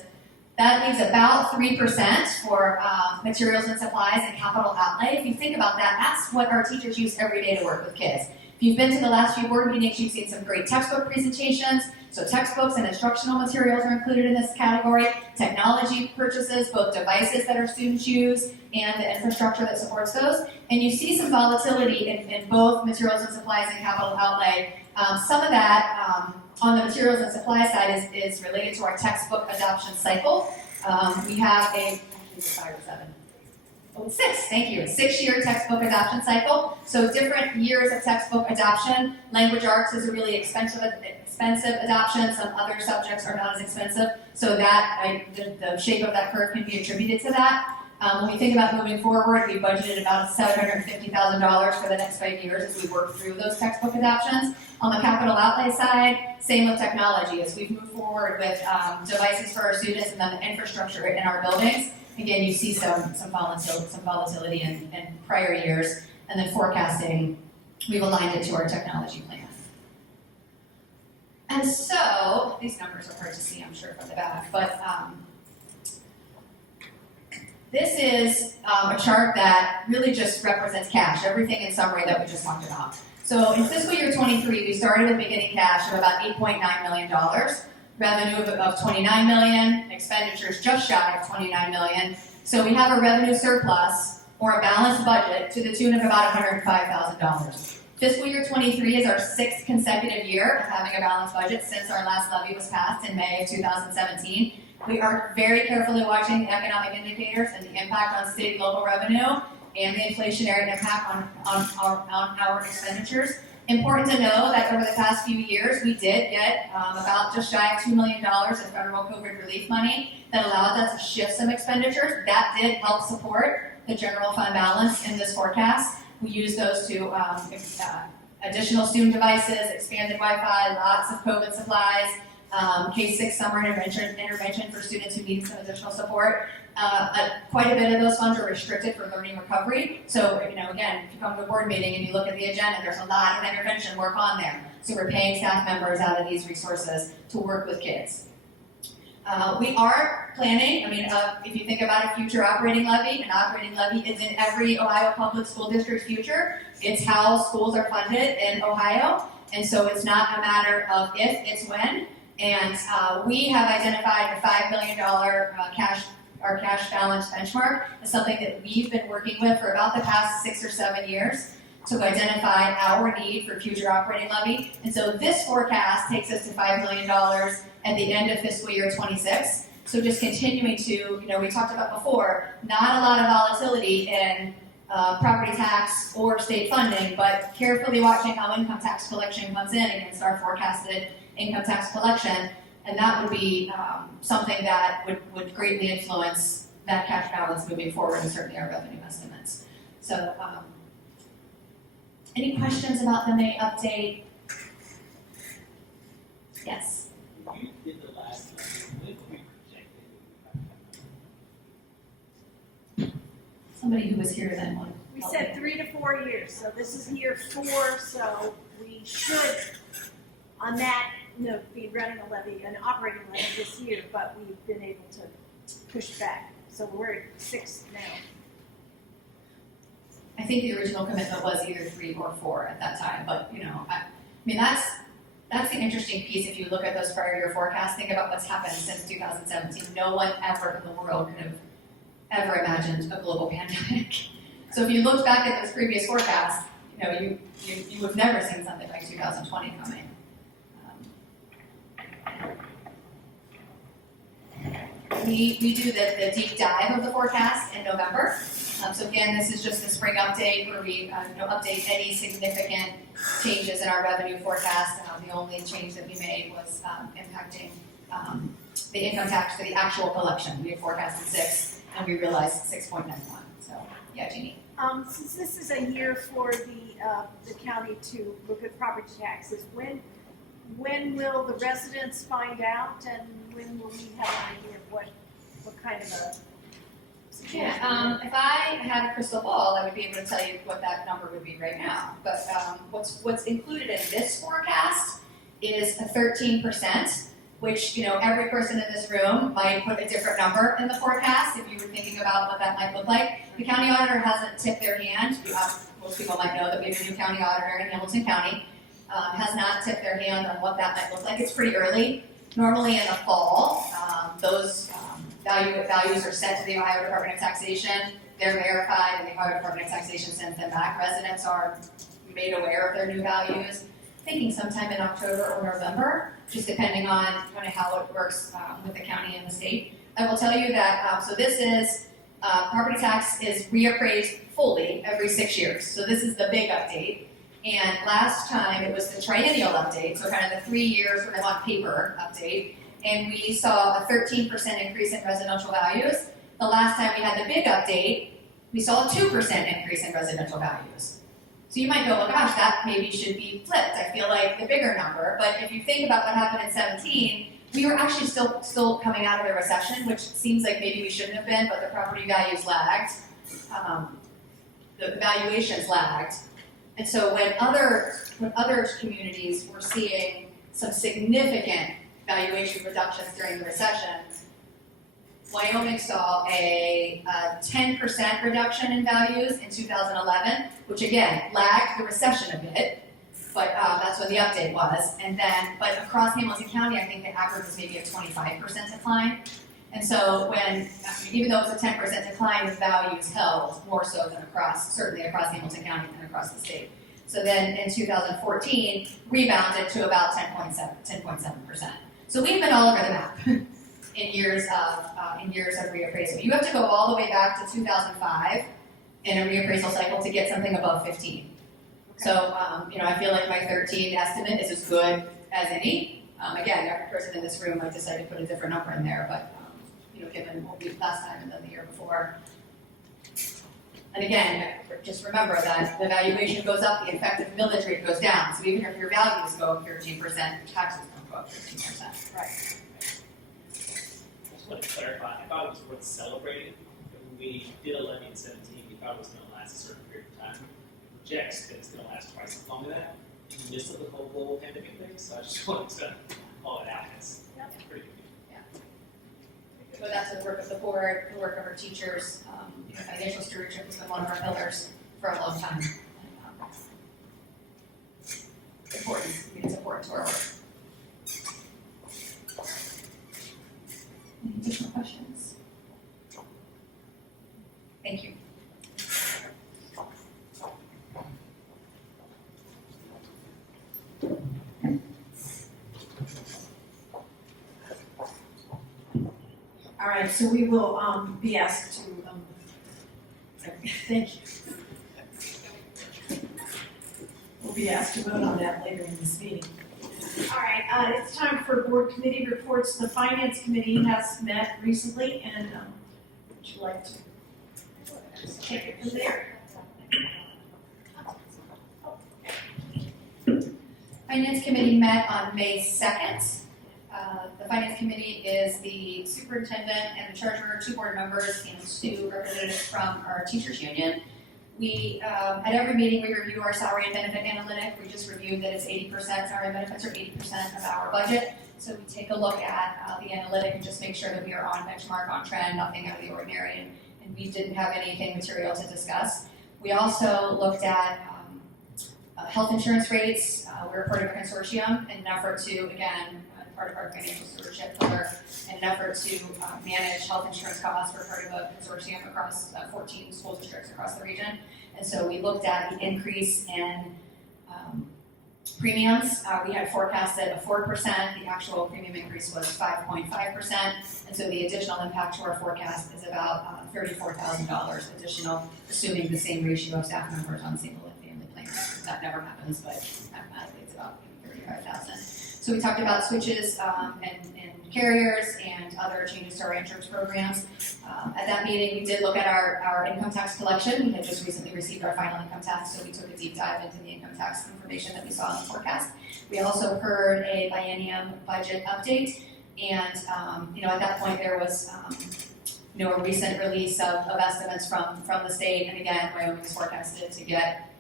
That leaves about 3% for materials and supplies and capital outlay. If you think about that, that's what our teachers use every day to work with kids. If you've been to the last few board meetings, you've seen some great textbook presentations. So textbooks and instructional materials are included in this category. Technology purchases, both devices that our students use and the infrastructure that supports those. And you see some volatility in both materials and supplies and capital outlay. Some of that on the materials and supply side is related to our textbook adoption cycle. We have a 6-year textbook adoption cycle. So different years of textbook adoption. Language arts is a really expensive adoption. Some other subjects are not as expensive. So that the shape of that curve can be attributed to that. When we think about moving forward, we budgeted about $750,000 for the next 5 years as we work through those textbook adoptions. On the capital outlay side, same with technology. As we move forward with devices for our students and then the infrastructure in our buildings, again, you see some volatility in prior years. And then forecasting, we've aligned it to our technology plan. And so, these numbers are hard to see, I'm sure, from the back, but this is a chart that really just represents cash, everything in summary that we just talked about. So in fiscal year 23, we started with beginning cash of about $8.9 million, revenue of $29 million, expenditures just shy of $29 million. So we have a revenue surplus or a balanced budget to the tune of about $105,000. Fiscal year 23 is our 6th consecutive year of having a balanced budget since our last levy was passed in May of 2017. We are very carefully watching the economic indicators and the impact on state and local revenue and the inflationary impact on our expenditures. Important to know that over the past few years, we did get about just shy of $2 million of federal COVID relief money that allowed us to shift some expenditures. That did help support the general fund balance in this forecast. We used those to additional student devices, expanded Wi-Fi, lots of COVID supplies, K-6 summer intervention for students who need some additional support. Quite a bit of those funds are restricted for learning recovery. So, again, if you come to a board meeting and you look at the agenda, there's a lot of intervention work on there. So we're paying staff members out of these resources to work with kids. We are planning, if you think about a future operating levy, an operating levy is in every Ohio public school district's future. It's how schools are funded in Ohio. And so it's not a matter of if, it's when. And we have identified the $5 million our cash balance benchmark is something that we've been working with for about the past 6 or 7 years to identify our need for future operating levy. And so this forecast takes us to $5 million at the end of fiscal year 26. So just continuing to, we talked about before, not a lot of volatility in property tax or state funding, but carefully watching how income tax collection comes in against our forecasted income tax collection. And that would be something that would greatly influence that cash balance moving forward and certainly our revenue estimates. So any questions about the May update? Yes. You did the last one. When we projected? Somebody who was here then one. We said 3 to 4 years, so this is year 4, so we should, on that, be running a levy, an operating levy this year, but we've been able to push back. So we're at 6 now. I think the original commitment was either 3 or 4 at that time, but that's the interesting piece. If you look at those prior year forecasts, think about what's happened since 2017. No one ever in the world could have ever imagined a global pandemic. So if you looked back at those previous forecasts, you would have never seen something like 2020 coming. We do the deep dive of the forecast in November. So again, this is just the spring update where we update any significant changes in our revenue forecast. The only change that we made was impacting the income tax for the actual collection. We had forecasted 6, and we realized 6.91. So yeah, Jeannie. Since this is a year for the county to look at property taxes, when will the residents find out, and when will we have an idea of what kind of a situation? Yeah, if I had a crystal ball, I would be able to tell you what that number would be right now. But what's included in this forecast is a 13%, which every person in this room might put a different number in the forecast if you were thinking about what that might look like. The county auditor hasn't tipped their hand. Most people might know that we have a new county auditor in Hamilton County. Has not tipped their hand on what that might look like. It's pretty early. Normally in the fall, those values are sent to the Ohio Department of Taxation. They're verified, and the Ohio Department of Taxation sends them back. Residents are made aware of their new values, thinking sometime in October or November, just depending on kind of how it works with the county and the state. I will tell you that, so this is, property tax is reappraised fully every 6 years. So this is the big update. And last time it was the triennial update, so kind of the 3 years sort of on paper update. And we saw a 13% increase in residential values. The last time we had the big update, we saw a 2% increase in residential values. So you might go, well, gosh, that maybe should be flipped. I feel like the bigger number. But if you think about what happened in 17, we were actually still coming out of a recession, which seems like maybe we shouldn't have been, but the property values lagged. The valuations lagged. And so when other communities were seeing some significant valuation reductions during the recession, Wyoming saw a 10% reduction in values in 2011, which again lagged the recession a bit, but that's what the update was. And then, but across Hamilton County, I think the average was maybe a 25% decline. And so even though it was a 10% decline, the values held more so than certainly across Hamilton County and across the state. So then in 2014, rebounded to about 10.7%. So we've been all over the map in years of reappraisal. You have to go all the way back to 2005 in a reappraisal cycle to get something above 15. So, I feel like my 13 estimate is as good as any. Again, every person in this room, I decided to put a different number in there, but, given what we did last time and then the year before. And again, just remember that the valuation goes up, the effective millage rate goes down. So even if your values go up 13%, taxes don't go up 13%. Right. I just want to clarify, I thought it was worth celebrating. When we did a levy in 17, we thought it was going to last a certain period of time. It projects that it's going to last twice as long as that in the midst of the whole global pandemic thing. So I just wanted to call it out. It's pretty good. So that's the work of the board, the work of our teachers. Financial stewardship has been one of our pillars for a long time. Important. It's important to our work. Any additional questions? Thank you. All right, so we will be asked to, thank you. We'll be asked to vote on that later in this meeting. All right, it's time for board committee reports. The finance committee has met recently, and would you like to take it from there? Finance committee met on May 2nd. The finance committee is the superintendent and the treasurer, 2 board members, and 2 representatives from our teachers union. We, at every meeting, we review our salary and benefit analytic. We just reviewed that it's 80%, salary and benefits are 80% of our budget. So we take a look at the analytic and just make sure that we are on benchmark, on trend, nothing out of the ordinary, and we didn't have anything material to discuss. We also looked at health insurance rates. We're part of a consortium in an effort to, again, part of our financial stewardship pillar, in an effort to manage health insurance costs. We're part of a consortium across 14 school districts across the region. And so we looked at the increase in premiums. We had forecasted a 4%. The actual premium increase was 5.5%. And so the additional impact to our forecast is about $34,000 additional, assuming the same ratio of staff members on single and family plans. That never happens, but mathematically it's about $35,000. So we talked about switches and carriers and other changes to our insurance programs. At that meeting, we did look at our income tax collection. We had just recently received our final income tax, so we took a deep dive into the income tax information that we saw in the forecast. We also heard a biennium budget update, and at that point there was a recent release of estimates from the state, and again, Wyoming is forecasted to get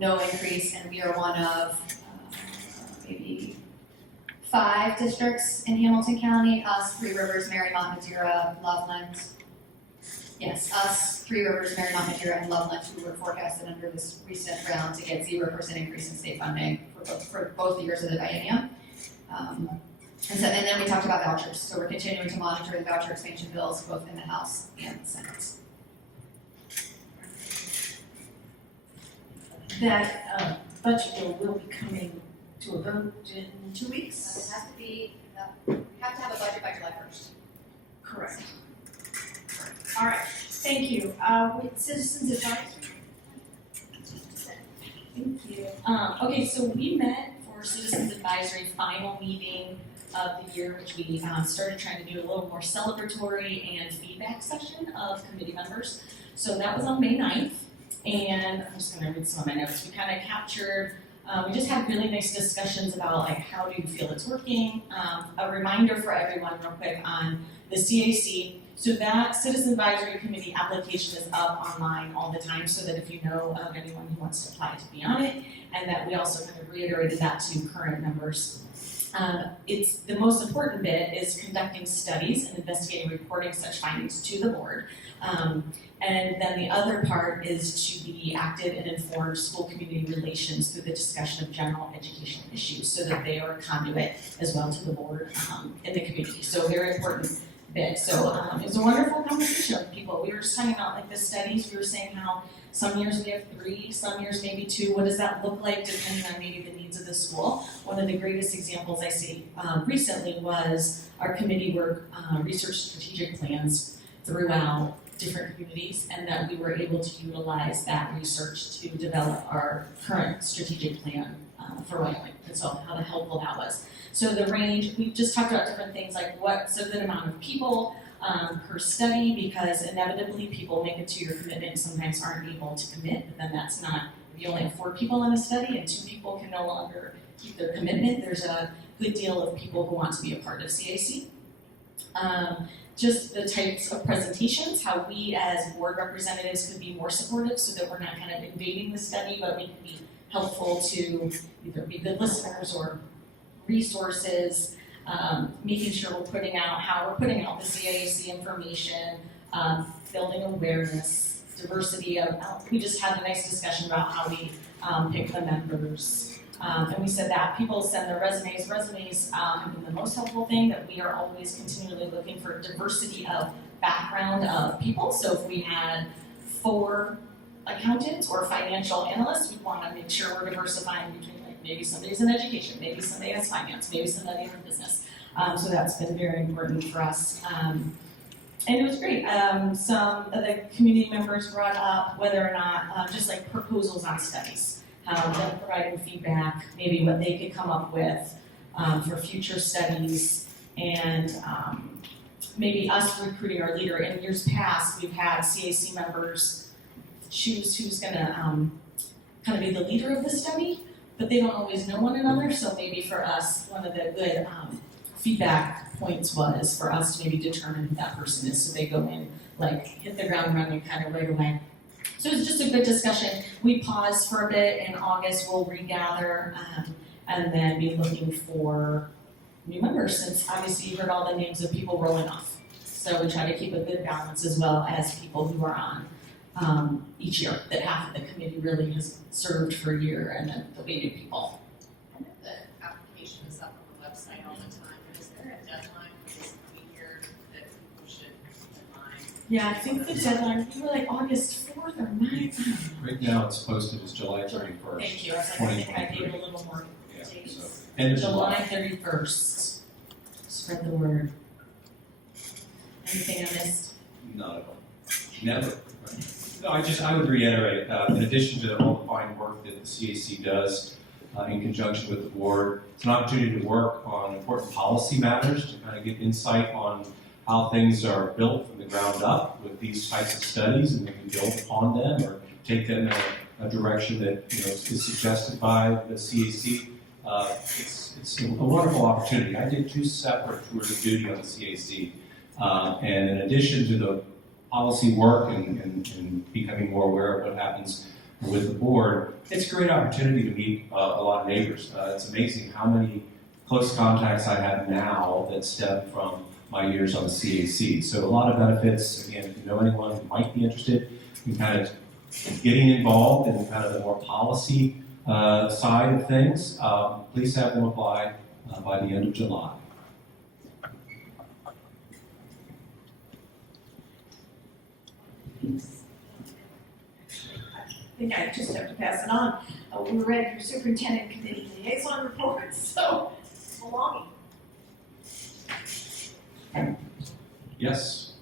no increase, and we are one of maybe 5 districts in Hamilton County, us, Three Rivers, Marymount, Madeira, Loveland. Yes, us, Three Rivers, Marymount, Madeira, and Loveland, who were forecasted under this recent round to get 0% increase in state funding for both years of the biennium. And then we talked about vouchers. So we're continuing to monitor the voucher expansion bills both in the House and the Senate. That budget bill will be coming to a vote in 2 weeks? It has to be, we have to have a budget by July 1st. Correct. All right, thank you. With citizens advisory? Thank you. Okay, so we met for Citizens Advisory final meeting of the year, which we started trying to do a little more celebratory and feedback session of committee members. So that was on May 9th, and I'm just going to read some of my notes. We kind of captured, we just had really nice discussions about like how do you feel it's working. A reminder for everyone real quick on the CAC. So that Citizen Advisory Committee application is up online all the time so that if you know of anyone who wants to apply to be on it, and that we also kind of reiterated that to current members. It's the most important bit is conducting studies and investigating reporting such findings to the board. And then the other part is to be active and informed school community relations through the discussion of general education issues so that they are a conduit as well to the board in the community. So very important bit. So it was a wonderful conversation with people. We were just talking about like the studies. We were saying how some years we have 3, some years maybe 2. What does that look like depending on maybe the needs of the school? One of the greatest examples I see recently was our committee work research strategic plans throughout different communities, and that we were able to utilize that research to develop our current strategic plan for Wyoming, and so how helpful that was. So the range, we just talked about different things like what's a good amount of people per study, because inevitably people make a 2-year commitment and sometimes aren't able to commit, but then that's not, if you only have 4 people in a study and 2 people can no longer keep their commitment, there's a good deal of people who want to be a part of CAC. Just the types of presentations, how we as board representatives could be more supportive so that we're not kind of invading the study, but we can be helpful to either be good listeners or resources, making sure we're putting out how we're putting out the CAC information, building awareness, diversity of, we just had a nice discussion about how we pick the members. And we said that people send their resumes. Resumes have been the most helpful thing, that we are always continually looking for diversity of background of people. So if we had 4 accountants or financial analysts, we want to make sure we're diversifying between, like, maybe somebody's in education, maybe somebody has finance, maybe somebody in business. So that's been very important for us. And it was great. Some of the community members brought up whether or not, just like proposals on studies, them providing feedback, maybe what they could come up with for future studies, and maybe us recruiting our leader. In years past, we've had CAC members choose who's going to kind of be the leader of the study, but they don't always know one another. So maybe for us, one of the good feedback points was for us to maybe determine who that person is, so they go in, like, hit the ground running kind of right away. So it was just a good discussion. We paused for a bit. In August, we'll regather and then be looking for new members, since obviously you heard all the names of people rolling off. So we try to keep a good balance, as well as people who are on each year, that half of the committee really has served for a year, and then there'll be new people. I know the application is up on the website all the time, but is there a deadline for this year that people should keep in mind? Yeah, I think the deadline, we were like August 4th or 9th. Right now, it's posted as July 31st. Thank you. I was like, I think I gave a little more dates. So, end of July 31st. Spread the word. Anything I missed? Not at all. Never. No, I would reiterate, in addition to all the fine work that the CAC does in conjunction with the board, it's an opportunity to work on important policy matters, to kind of get insight on how things are built from the ground up with these types of studies, and maybe build upon them or take them in a direction that is suggested by the CAC. It's a wonderful opportunity. I did 2 separate tours of duty on the CAC, and in addition to the policy work and becoming more aware of what happens with the board, it's a great opportunity to meet a lot of neighbors. It's amazing how many close contacts I have now that stem from my years on the CAC. So a lot of benefits. Again, if you know anyone who might be interested in kind of getting involved in kind of the more policy side of things, please have them apply by the end of July. I think I just have to pass it on. We're ready for superintendent committee liaison reports, so belonging. Yes,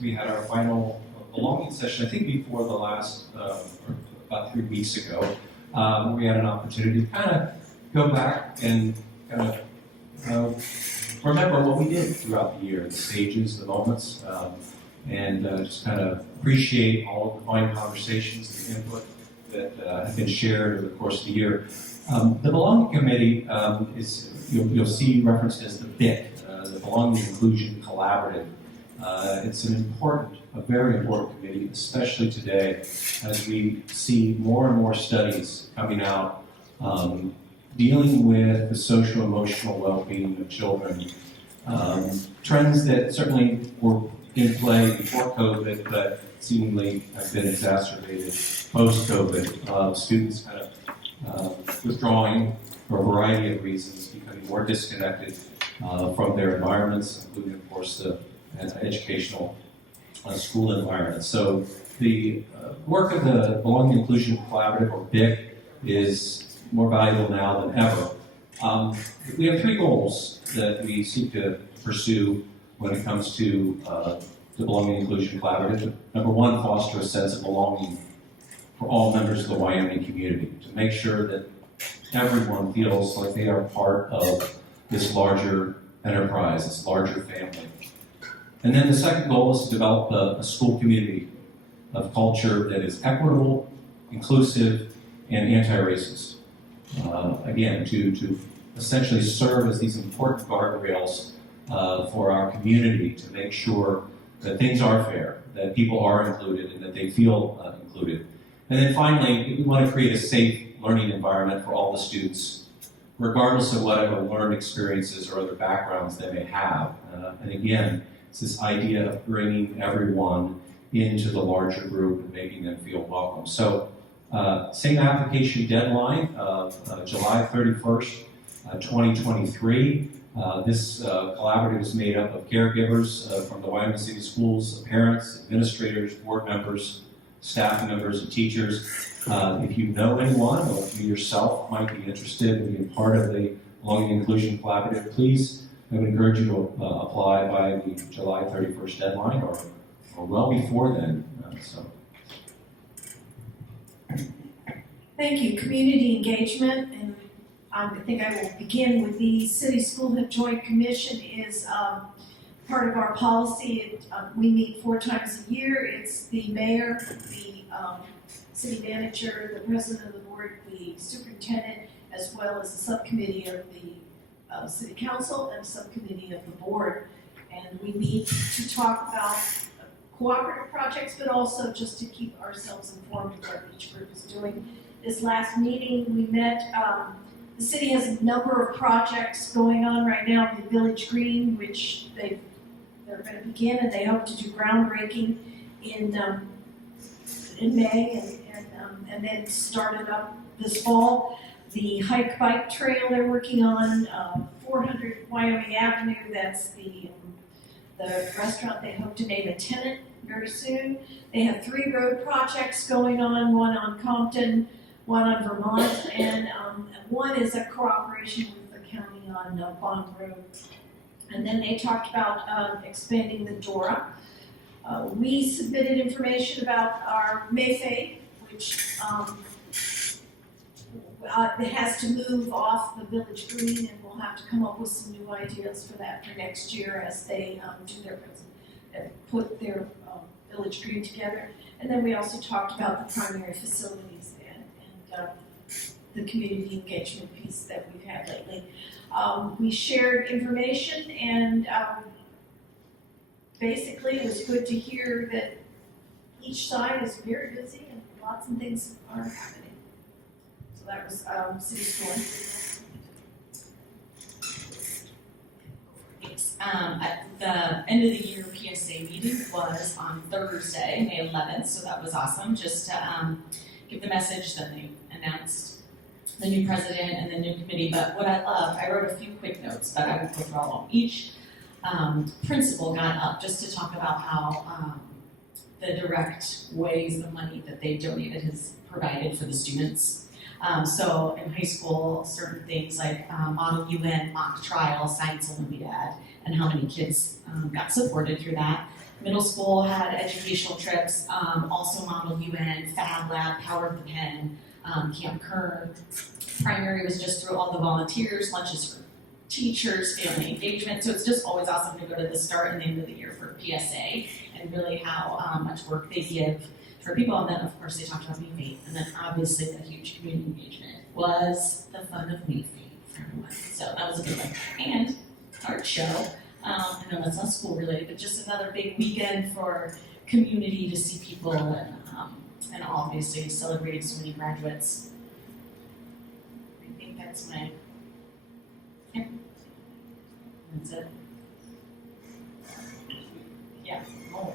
we had our final belonging session, I think before the last, about 3 weeks ago, where we had an opportunity to kind of go back and kind of remember what we did throughout the year, the stages, the moments, and just kind of appreciate all of the fine conversations and input that have been shared over the course of the year. The Belonging Committee is, you'll see referenced as the BIC, the Belonging Inclusion Collaborative. It's a very important committee, especially today, as we see more and more studies coming out dealing with the social emotional well-being of children. Trends that certainly were in play before COVID, but seemingly have been exacerbated post-COVID. Students kind of withdrawing for a variety of reasons, becoming more disconnected from their environments, including, of course, the educational school environment. So the work of the Belonging Inclusion Collaborative, or BIC, is more valuable now than ever. We have 3 goals that we seek to pursue when it comes to the Belonging Inclusion Collaborative. Number one, foster a sense of belonging for all members of the Wyoming community, to make sure that everyone feels like they are part of this larger enterprise, this larger family. And then the second goal is to develop a school community of culture that is equitable, inclusive, and anti-racist. Again, to essentially serve as these important guardrails for our community to make sure that things are fair, that people are included, and that they feel included. And then finally, we want to create a safe learning environment for all the students, regardless of whatever learned experiences or other backgrounds they may have. And again, it's this idea of bringing everyone into the larger group and making them feel welcome. So, same application deadline of July 31st, 2023. This collaborative is made up of caregivers from the Wyoming City Schools, parents, administrators, board members, staff members, and teachers. If you know anyone or if you yourself might be interested in being part of the Belonging Inclusion Collaborative, please, I would encourage you to apply by the July 31st deadline or well before then. Thank you. Community engagement, and I think I will begin with the City School Joint Commission is part of our policy. We meet 4 times a year. It's the mayor, the city manager, the president of the board, the superintendent, as well as the subcommittee of the city council and subcommittee of the board. And we meet to talk about cooperative projects, but also just to keep ourselves informed of what each group is doing. This last meeting, we met, the city has a number of projects going on right now, the Village Green, which they're going to begin, and they hope to do groundbreaking in May, and then start it up this fall. The hike bike trail they're working on, 400 Wyoming Avenue, that's the restaurant they hope to name a tenant very soon. They have 3 road projects going on, one on Compton, one on Vermont, and one is a cooperation with the county on Bond Road. And then they talked about expanding the DORA. We submitted information about our Mayfay, which it has to move off the Village Green, and we'll have to come up with some new ideas for that for next year as they do their put their Village Green together. And then we also talked about the primary facilities and the community engagement piece that we've had lately. We shared information, and basically it was good to hear that each side is very busy and lots of things are happening. So that was City School. Thanks. At the end of the year PSA meeting was on Thursday, May 11th, so that was awesome. Just to give the message that they announced the new president and the new committee. But what I loved, I wrote a few quick notes that I would go through all of them. Each principal got up just to talk about how the direct ways the money that they donated has provided for the students. So in high school, certain things like Model UN, mock trial, science Olympiad, and how many kids got supported through that. Middle school had educational trips, also Model UN, Fab Lab, Power of the Pen, Camp Kern. Primary was just through all the volunteers, lunches for teachers, family engagement. So it's just always awesome to go to the start and the end of the year for PSA and really how much work they give for people. And then of course they talked about Mayfay. And then obviously the huge community engagement was the fun of Mayfay for everyone. So that was a good one. And art show. I know that's not school related, but just another big weekend for community to see people and obviously celebrating so many graduates. I think that's my, yeah, that's it. Yeah. Oh.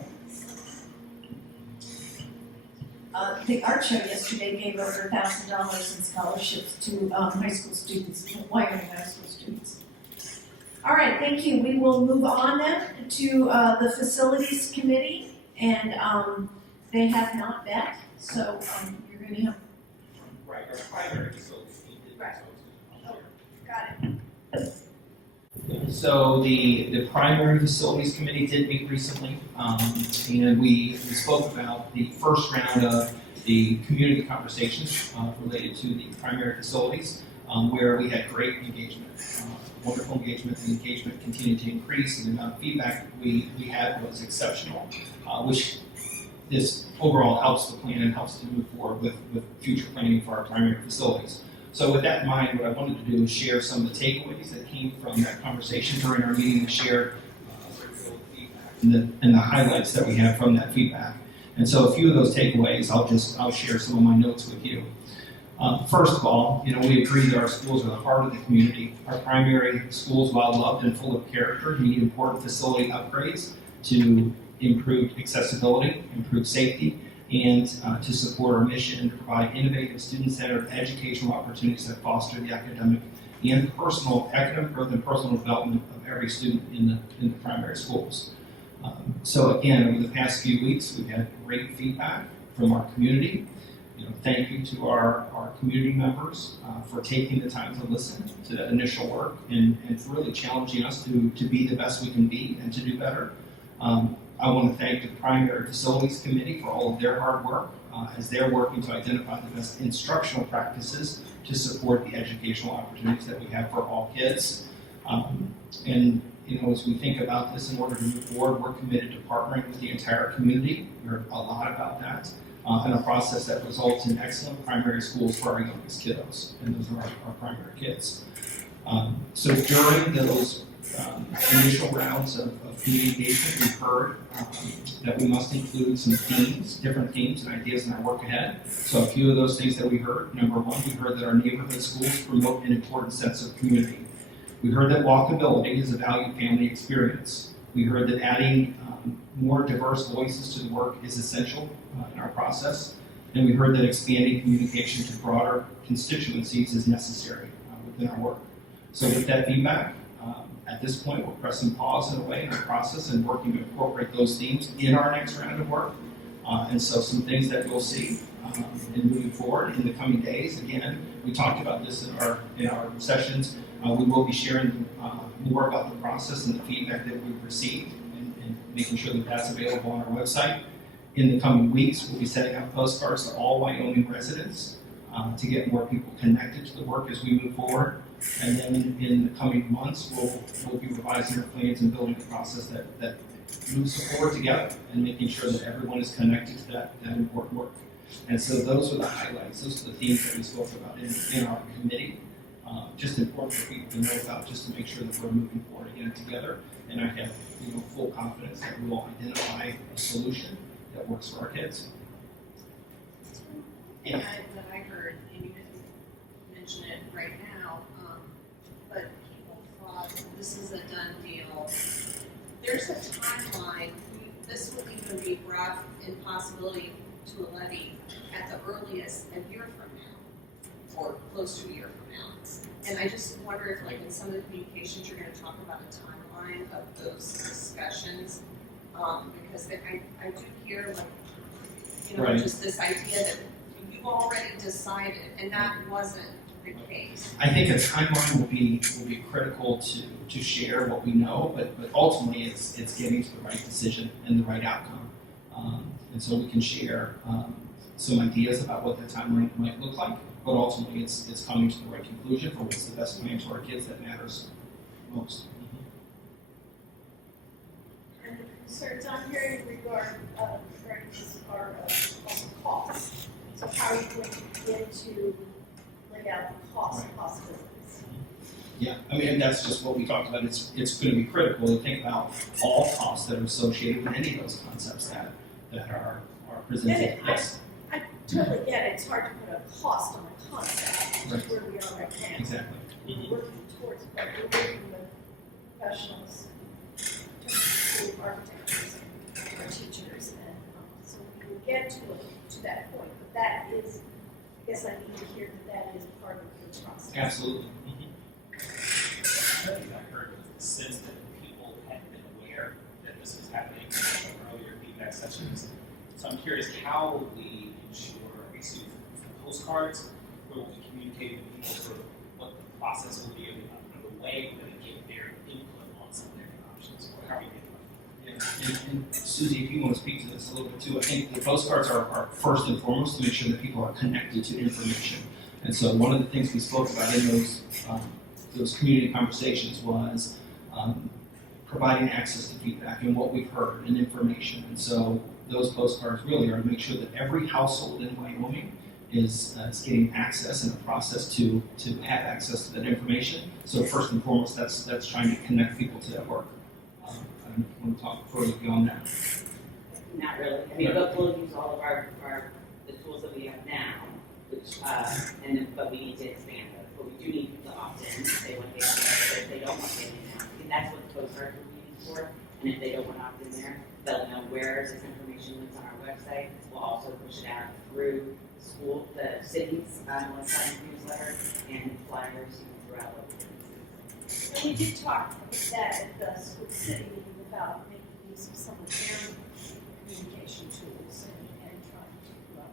The art show yesterday gave over $1,000 in scholarships to high school students, Wyoming high school students. All right, thank you. We will move on then to the facilities committee, and they have not met, so you're going to have. Right, our primary facilities team did right. so. Oh, got it. So the primary facilities committee did meet recently, and we spoke about the first round of the community conversations related to the primary facilities, where we had great engagement, wonderful engagement. The engagement continued to increase, and the amount of feedback we had was exceptional, which this overall helps the plan and helps to move forward with future planning for our primary facilities. So with that in mind, what I wanted to do is share some of the takeaways that came from that conversation during our meeting and share feedback and the highlights that we had from that feedback. And so a few of those takeaways, I'll share some of my notes with you. First of all, we agree that our schools are the heart of the community. Our primary schools, while loved and full of character, need important facility upgrades to improve accessibility, improve safety, and to support our mission and to provide innovative student-centered educational opportunities that foster the academic growth and personal development of every student in the primary schools. So again, over the past few weeks, we've had great feedback from our community. Thank you to our community members for taking the time to listen to that initial work and for really challenging us to be the best we can be and to do better. I want to thank the Primary Facilities Committee for all of their hard work as they're working to identify the best instructional practices to support the educational opportunities that we have for all kids. And as we think about this in order to move forward, we're committed to partnering with the entire community. We heard a lot about that. And a process that results in excellent primary schools for our youngest kiddos, and those are our primary kids. So during those initial rounds of community engagement, we've heard that we must include some themes, different themes and ideas in our work ahead. So a few of those things that we heard. Number one, we heard that our neighborhood schools promote an important sense of community. We heard that walkability is a valued family experience. We heard that adding more diverse voices to the work is essential in our process. And we heard that expanding communication to broader constituencies is necessary within our work. So with that feedback, at this point, we're pressing pause in a way in our process and working to incorporate those themes in our next round of work. And so some things that you'll see in moving forward in the coming days. Again, we talked about this in our sessions. We will be sharing more about the process and the feedback that we've received and making sure that that's available on our website. In the coming weeks, we'll be setting out postcards to all Wyoming residents to get more people connected to the work as we move forward. And then in the coming months, we'll be revising our plans and building a process that moves us forward together and making sure that everyone is connected to that important work. And so those were the highlights. Those are the themes that we spoke about in our committee. Just important for people to know about, just to make sure that we're moving forward again together. And I have full confidence that we will identify a solution that works for our kids. And that I heard, and you didn't mention it right now, but people thought this is a done deal. There's a timeline. This will even be brought in possibility to a levy at the earliest a year from now, or close to a year from now. And I just wonder if, like, in some of the communications, you're going to talk about a timeline of those discussions, because I do hear, like, Right. just this idea that you've already decided, and that wasn't the case. I think a timeline will be critical to share what we know, but ultimately it's getting to the right decision and the right outcome. And so we can share some ideas about what that timeline might look like, but ultimately it's coming to the right conclusion for what's the best plan to our kids that matters most. And the concerns I'm hearing regarding this are also costs. So how are you going to begin to lay out the cost possibilities? Yeah, I mean, that's just what we talked about. It's going to be critical to think about all costs that are associated with any of those concepts that are presented. Yes. I totally get it. It's hard to put a cost on a concept, which is where we are right now. Exactly. We're working towards, but we're working with professionals, school architects, our teachers, and so we will get to that point. But that is, I guess I need to hear that is part of the process. Absolutely. I think I heard the sense that people hadn't been aware that this was happening in earlier feedback sessions. So I'm curious, how will we ensure, I guess, through postcards, where we'll be communicating with people sort of what the process will be, way we're gonna give their input on some of their options, or how we think about it. Yeah, and Susie, if you want to speak to this a little bit too, I think the postcards are first and foremost to make sure that people are connected to information. And so one of the things we spoke about in those community conversations was providing access to feedback and what we've heard and information. And so those postcards really are to make sure that every household in Wyoming is getting access and a process to have access to that information. So first and foremost, that's trying to connect people to that work. I want to talk further beyond that. Not really. I mean, we'll use all of the tools that we have now, which but we need to expand those. But we do need people to opt in if they want to get on there. But if they don't want to get in now, and that's what the postcards are used for. And if they don't want to opt in there, they'll know where this information lives on our website. We'll also push it out through the city's electronic newsletter and flyers throughout local businesses. And we did talk about that at the school city meeting about making use of some of their communication tools and trying to.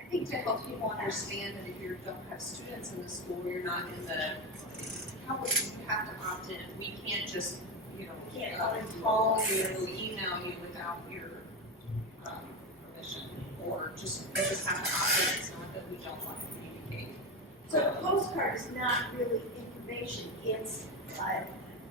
I think to help people understand that if you don't have students in the school, you're not in the, how would you have to opt in? We can't just, call you or email you without your permission, or you just have to opt in. It's not that we don't want to communicate. So a postcard is not really information, it's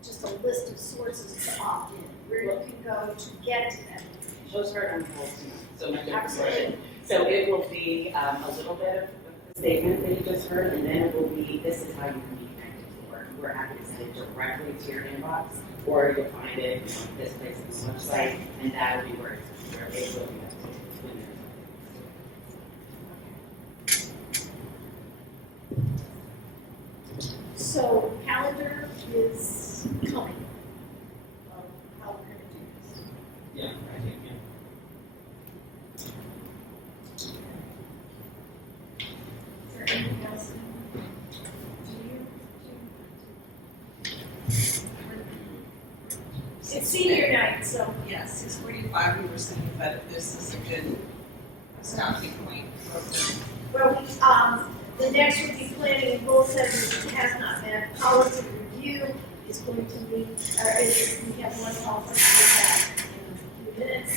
just a list of sources to opt in, where you can go to get to them. Postcard unfolds so much information. So it will be a little bit of the statement that you just heard, and then it will be, this is how you can be connected to work. We're happy to send it directly to your inbox, or you'll find it on this place on the website, and that'll be where it will be updated when there's. So calendar is coming of how we're gonna do this. Yeah, I think, yeah. Is there anything else? It's senior night, so. Yes, 6:45 we were saying, but this is a good stopping point. Well, the next would be planning and goal setting has not met. Policy review is going to meet, we have one conference with that in a few minutes.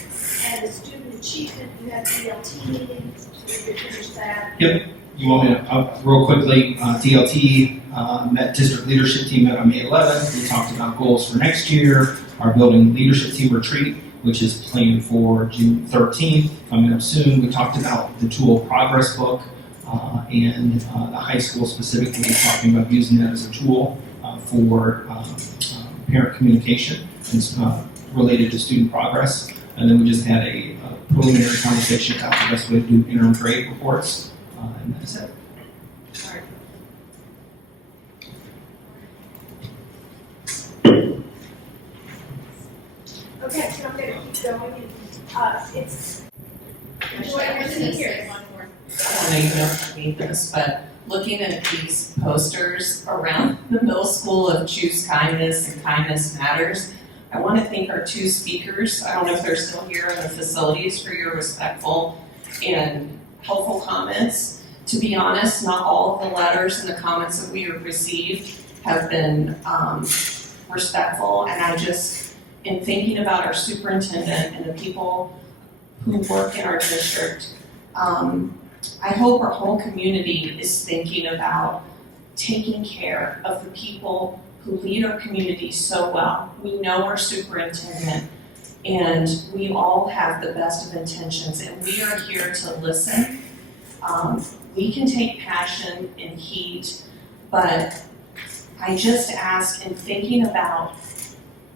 And the student achievement, you have DLT meeting, so we can finish that. Yep. You want me to, real quickly, DLT met district leadership team met on May 11th. We talked about goals for next year, our building leadership team retreat, which is planned for June 13th, coming up soon. We talked about the tool progress book and the high school specifically talking about using that as a tool for parent communication and related to student progress. And then we just had a preliminary conversation about the best way to do interim grade reports. And that's it. Okay, so I'm gonna keep going, and, it's. I don't even know if I need this, but looking at these posters around the middle school of Choose Kindness and Kindness Matters, I want to thank our two speakers. I don't know if they're still here in the facilities for your respectful and helpful comments. To be honest, not all of the letters and the comments that we have received have been respectful, and I just, in thinking about our superintendent and the people who work in our district, I hope our whole community is thinking about taking care of the people who lead our community so well. We know our superintendent, and we all have the best of intentions, and we are here to listen. We can take passion and heat, but I just ask, in thinking about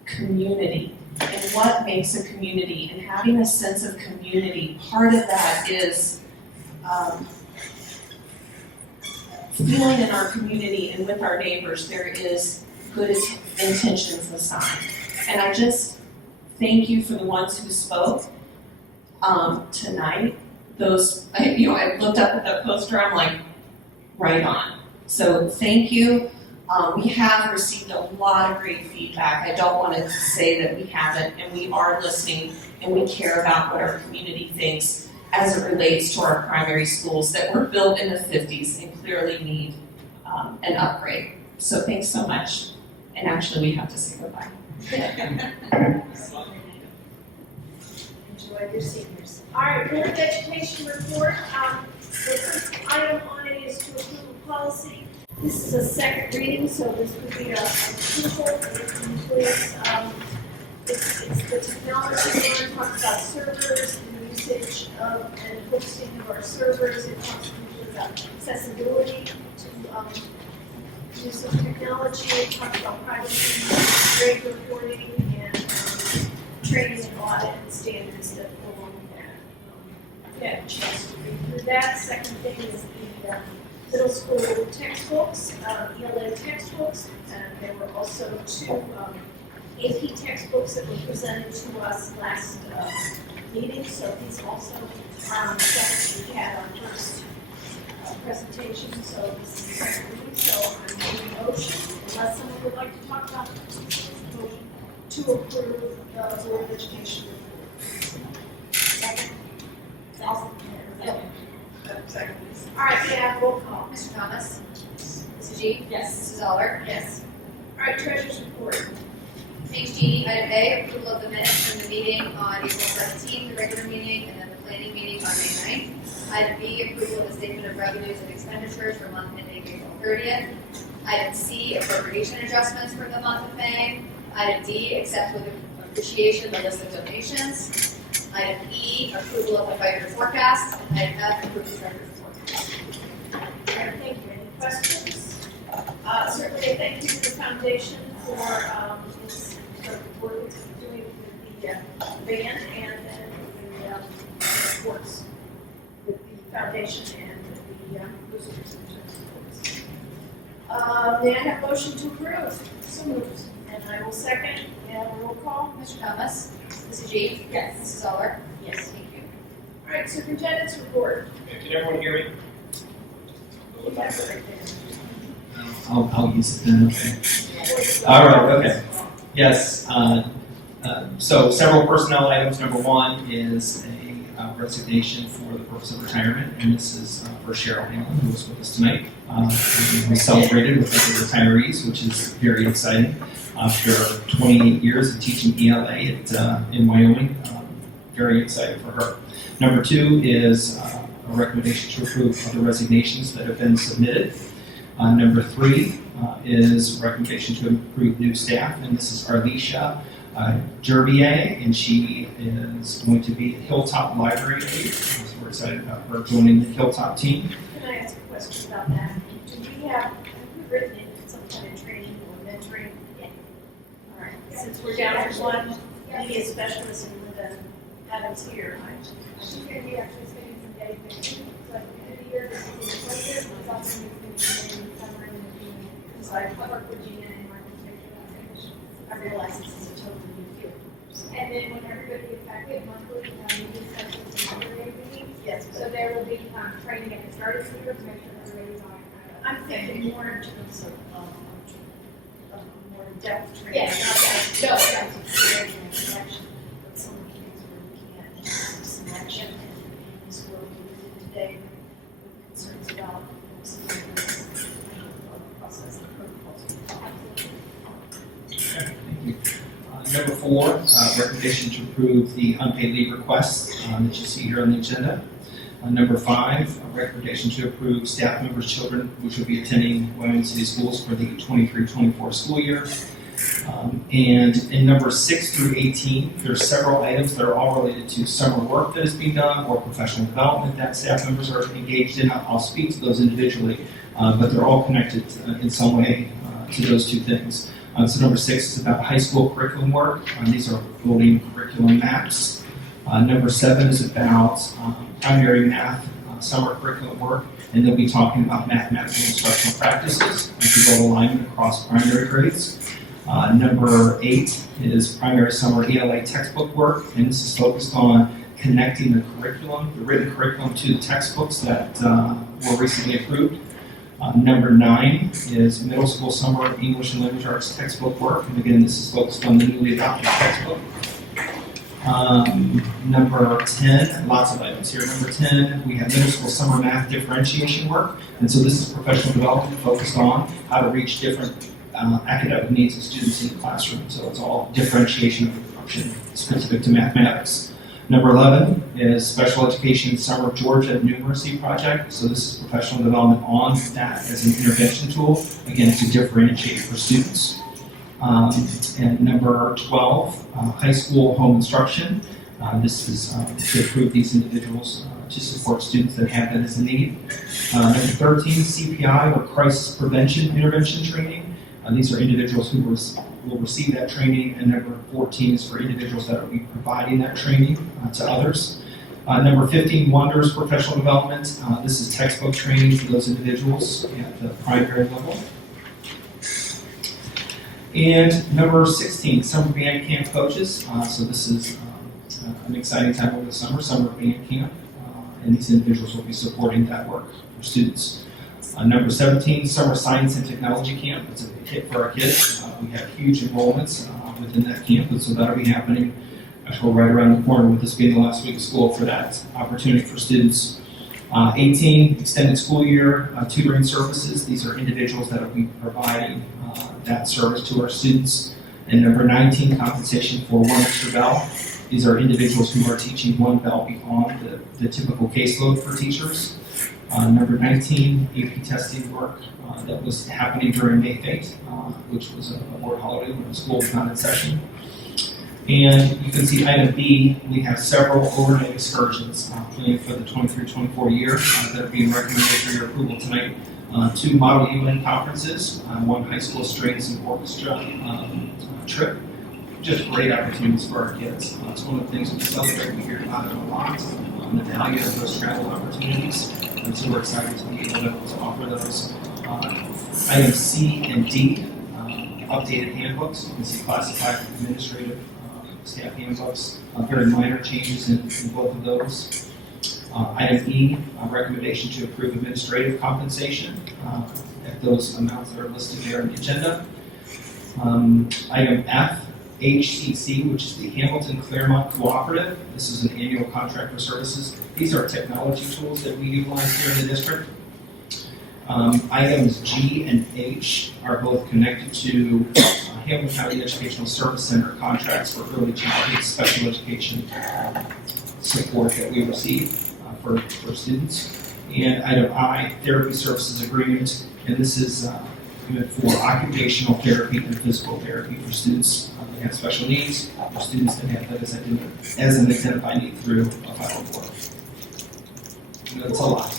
community and what makes a community and having a sense of community, part of that is feeling in our community and with our neighbors there is good intentions assigned. And I just thank you for the ones who spoke tonight. Those, I looked up at that poster, I'm like, right on. So thank you. We have received a lot of great feedback. I don't want to say that we haven't, and we are listening, and we care about what our community thinks as it relates to our primary schools that were built in the 50s and clearly need an upgrade. So thanks so much. And actually, we have to say goodbye. Enjoy your seniors. All right, Board of Education report. The first item on it is to approve a policy. This is a second reading, so this would be a approval. It includes, it's the technology one, talks about servers and the usage of and hosting of our servers. It talks usually about accessibility to use of technology. It talks about privacy, grade reporting, and training and audit and standards that go along with that. Yeah, a chance to read through that. Second thing is the middle school textbooks, ELA textbooks. There were also 2 AP textbooks that were presented to us last meeting, so these also are on the second. We had our first presentation, so this is the second reading, so I'm making a motion, unless someone would like to talk about it, motion to approve the Board of Education report. Second? Second. All right, yeah, roll call. Mr. Thomas? Mrs. G? Yes. Mrs. Aller? Yes. All right, treasurer's report. Thanks, Jeannie. Item A, approval of the minutes from the meeting on April 17th, the regular meeting, and then the planning meeting on May 9th. Item B, approval of the statement of revenues and expenditures for month ending April 30th. Item C, appropriation adjustments for the month of May. Item D, accept with appreciation the list of donations. Item E, approval of the 5-year forecast. And item F, approval of the 5-year forecast. All right, thank you. Any questions? Certainly, a thank you to the foundation for its work doing with the band and then the sports with the foundation and with the visitors in terms of sports. May I have a motion to approve? So moved. And I will second. And roll call. Mr. Thomas? Mrs. G? Yes. Mrs. Aller? Yes. Thank you. All right, superintendent's report. Can everyone hear me? You have it right there. I'll use it then, okay. All right, okay. Yes, so several personnel items. Number 1 is a resignation for the purpose of retirement, and this is for Cheryl Hamlin, who was with us tonight. We celebrated with other retirees, which is very exciting. After 28 years of teaching ELA in Wyoming, very excited for her. Number 2 is a recommendation to approve other resignations that have been submitted. Number 3 is recommendation to approve new staff, and this is Arlisha Gerbier, and she is going to be Hilltop Library aide. So we're excited about her joining the Hilltop team. Can I ask a question about that? Do we have we written in some kind of training or mentoring? Yeah. All right, since we're down to 1 media specialist and Linda Adams here, She's going to be actually spending some days there. So at the end of the year, this is the associate, it's also going to be in summer and the so I work with Gina and Mark to make sure that finish. I realize this is a totally new field. And then when everybody is back at monthly, media specialists and library meetings, Yes, so there will be training at the start of the year to make sure everybody's on. I'm thinking more in terms of more in-depth training. Yes. Not that creating a connection, but some of the things where we can't have some selection in this world we live in today with concerns about some of the process and protocols. Thank you. Number 4, recommendation to approve the unpaid leave requests that you see here on the agenda. Number 5, a recommendation to approve staff members' children which will be attending Wyoming City Schools for the 23-24 school year. And in number 6 through 18, there's several items that are all related to summer work that is being done or professional development that staff members are engaged in. I'll speak to those individually, but they're all connected in some way to those 2 things. So number 6 is about high school curriculum work. These are voting curriculum maps. Number 7 is about primary math summer curriculum work, and they'll be talking about mathematical instructional practices and goal alignment across primary grades. Number 8 is primary summer ELA textbook work, and this is focused on connecting the curriculum, the written curriculum, to the textbooks that were recently approved. Number 9 is middle school summer English and language arts textbook work, and again, this is focused on the newly adopted textbook. Number 10, lots of items here. Number 10, we have middle school summer math differentiation work, and so this is professional development focused on how to reach different academic needs of students in the classroom. So it's all differentiation of instruction specific to mathematics. Number 11 is Special Education Summer Georgia Numeracy Project. So this is professional development on that as an intervention tool, again, to differentiate for students. And number 12, high school home instruction. This is to approve these individuals to support students that have that as a need. Number 13, CPI or Crisis Prevention Intervention Training. These are individuals who will receive that training. And number 14 is for individuals that will be providing that training to others. Number 15, Wonders Professional Development. This is textbook training for those individuals at the primary level. And number 16, Summer Band Camp Coaches. So this is an exciting time over the summer band camp. And these individuals will be supporting that work for students. Number 17, Summer Science and Technology Camp. It's a big hit for our kids. We have huge enrollments within that camp, and so that'll be happening actually right around the corner with this being the last week of school for that opportunity for students. 18, Extended School Year Tutoring Services. These are individuals that will be providing that service to our students. And number 19, Compensation for one extra bell. These are individuals who are teaching one bell beyond the typical caseload for teachers. Number 19, AP testing work that was happening during May 8th, which was a board holiday when the school was not in session. And you can see item B, we have several overnight excursions planned for the 23-24 year that are being recommended for your approval tonight. 2 Model UN conferences, 1 high school strings and orchestra trip. Just great opportunities for our kids. It's one of the things we celebrate. We hear about it a lot, the value of those travel opportunities. And so we're excited to be able to offer those. Items C and D, updated handbooks. You can see classified administrative staff handbooks. Very minor changes in both of those. Item E, recommendation to approve administrative compensation at those amounts that are listed there in the agenda. Item F, HCC, which is the Hamilton Claremont Cooperative. This is an annual contract for services. These are technology tools that we utilize here in the district. Items G and H are both connected to Hamilton County Educational Service Center contracts for early childhood special education support that we receive for students. And item I, therapy services agreement, and this is for occupational therapy and physical therapy for students that have special needs, or students that have that as an identified need through a 504. That's a lot.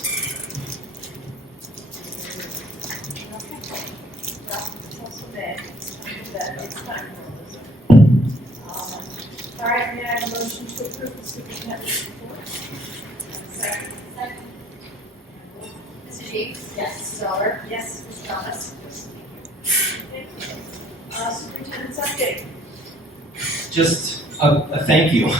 All right, may I have a motion to approve the superintendent's report? Second. Mrs. Yates? Yes. Mrs. Zeller? Yes. Mrs. Thomas? Thank you. Superintendent's update. Just a thank you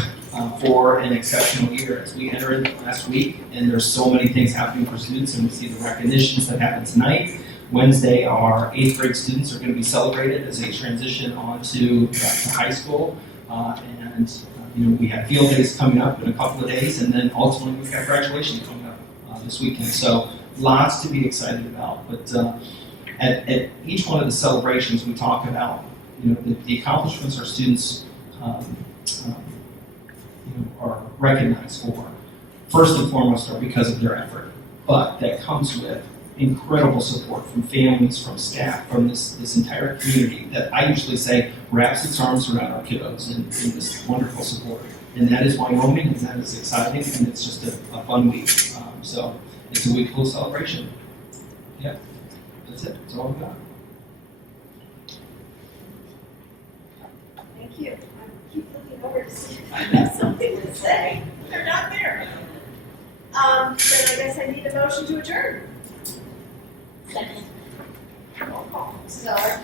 for an exceptional year as we enter into last week, and there's so many things happening for students, and we see the recognitions that happen tonight. Wednesday, our 8th grade students are going to be celebrated as they transition on to high school, and we have field days coming up in a couple of days, and then ultimately we've got graduation coming up this weekend. So lots to be excited about. But at each one of the celebrations, we talk about the accomplishments our students are recognized for. First and foremost, are because of their effort, but that comes with incredible support from families, from staff, from this entire community that I usually say wraps its arms around our kiddos in this wonderful support. And that is Wyoming, and that is exciting, and it's just a fun week. So it's a week full of celebration. Yeah, that's it. That's all we've got. Thank you. I keep looking over to see if I have something to say. They're not there. Then I guess I need a motion to adjourn. Second. Roll call. Mrs. Zeller?